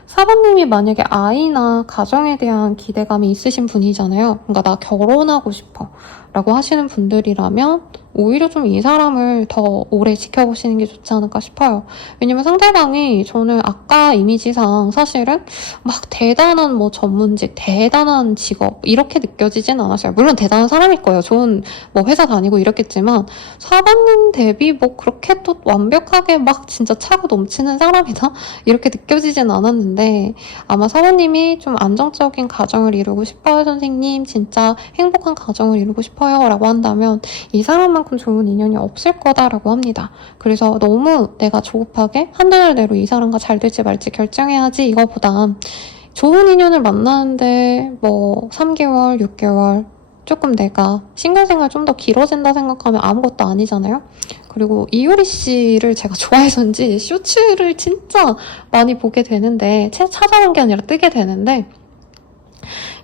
사부님이 만약에 아이나 가정에 대한 기대감이 있으신 분이잖아요. 그러니까 나 결혼하고 싶어 라고 하시는 분들이라면 오히려 좀 이 사람을 더 오래 지켜보시는 게 좋지 않을까 싶어요. 왜냐면 상대방이, 저는 아까 이미지상 사실은 막 대단한 뭐 전문직, 대단한 직업 이렇게 느껴지진 않았어요. 물론 대단한 사람일 거예요. 좋은 뭐 회사 다니고 이랬겠지만 사부님 대비 뭐 그렇게 또 완벽하게 막 진짜 차고 넘치는 사람이다 이렇게 느껴지진 않았는데, 아마 사부님이 좀 안정적인 가정을 이루고 싶어요 선생님, 진짜 행복한 가정을 이루고 싶어요 라고 한다면 이 사람만큼 좋은 인연이 없을 거다라고 합니다. 그래서 너무 내가 조급하게 한두 달 내로 이 사람과 잘 될지 말지 결정해야지 이거보다, 좋은 인연을 만나는데 뭐 3개월, 6개월 조금 내가 싱글생활 좀 더 길어진다 생각하면 아무것도 아니잖아요. 그리고 이효리 씨를 제가 좋아해서인지 쇼츠를 진짜 많이 보게 되는데, 찾아본 게 아니라 뜨게 되는데,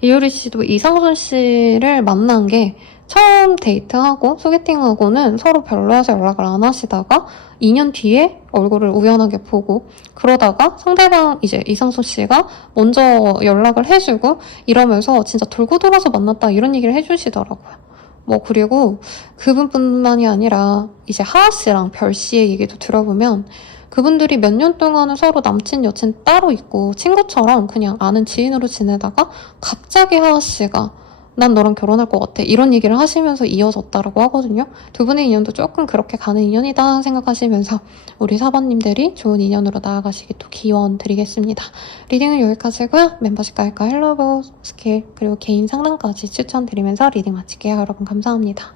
이효리 씨도 이상순 씨를 만난 게 처음 데이트하고 소개팅하고는 서로 별로여서 연락을 안 하시다가 2년 뒤에 얼굴을 우연하게 보고, 그러다가 상대방 이제 이상순 씨가 먼저 연락을 해주고 이러면서 진짜 돌고 돌아서 만났다 이런 얘기를 해주시더라고요. 뭐 그리고 그분뿐만이 아니라 이제 하하 씨랑 별 씨의 얘기도 들어보면 그분들이 몇 년 동안은 서로 남친 여친 따로 있고 친구처럼 그냥 아는 지인으로 지내다가 갑자기 하하 씨가 난 너랑 결혼할 것 같아 이런 얘기를 하시면서 이어졌다라고 하거든요. 두 분의 인연도 조금 그렇게 가는 인연이다 생각하시면서 우리 사부님들이 좋은 인연으로 나아가시기 또 기원 드리겠습니다. 리딩은 여기까지고요. 멤버십 가입과 헬로버 스킬 그리고 개인 상담까지 추천드리면서 리딩 마칠게요. 여러분 감사합니다.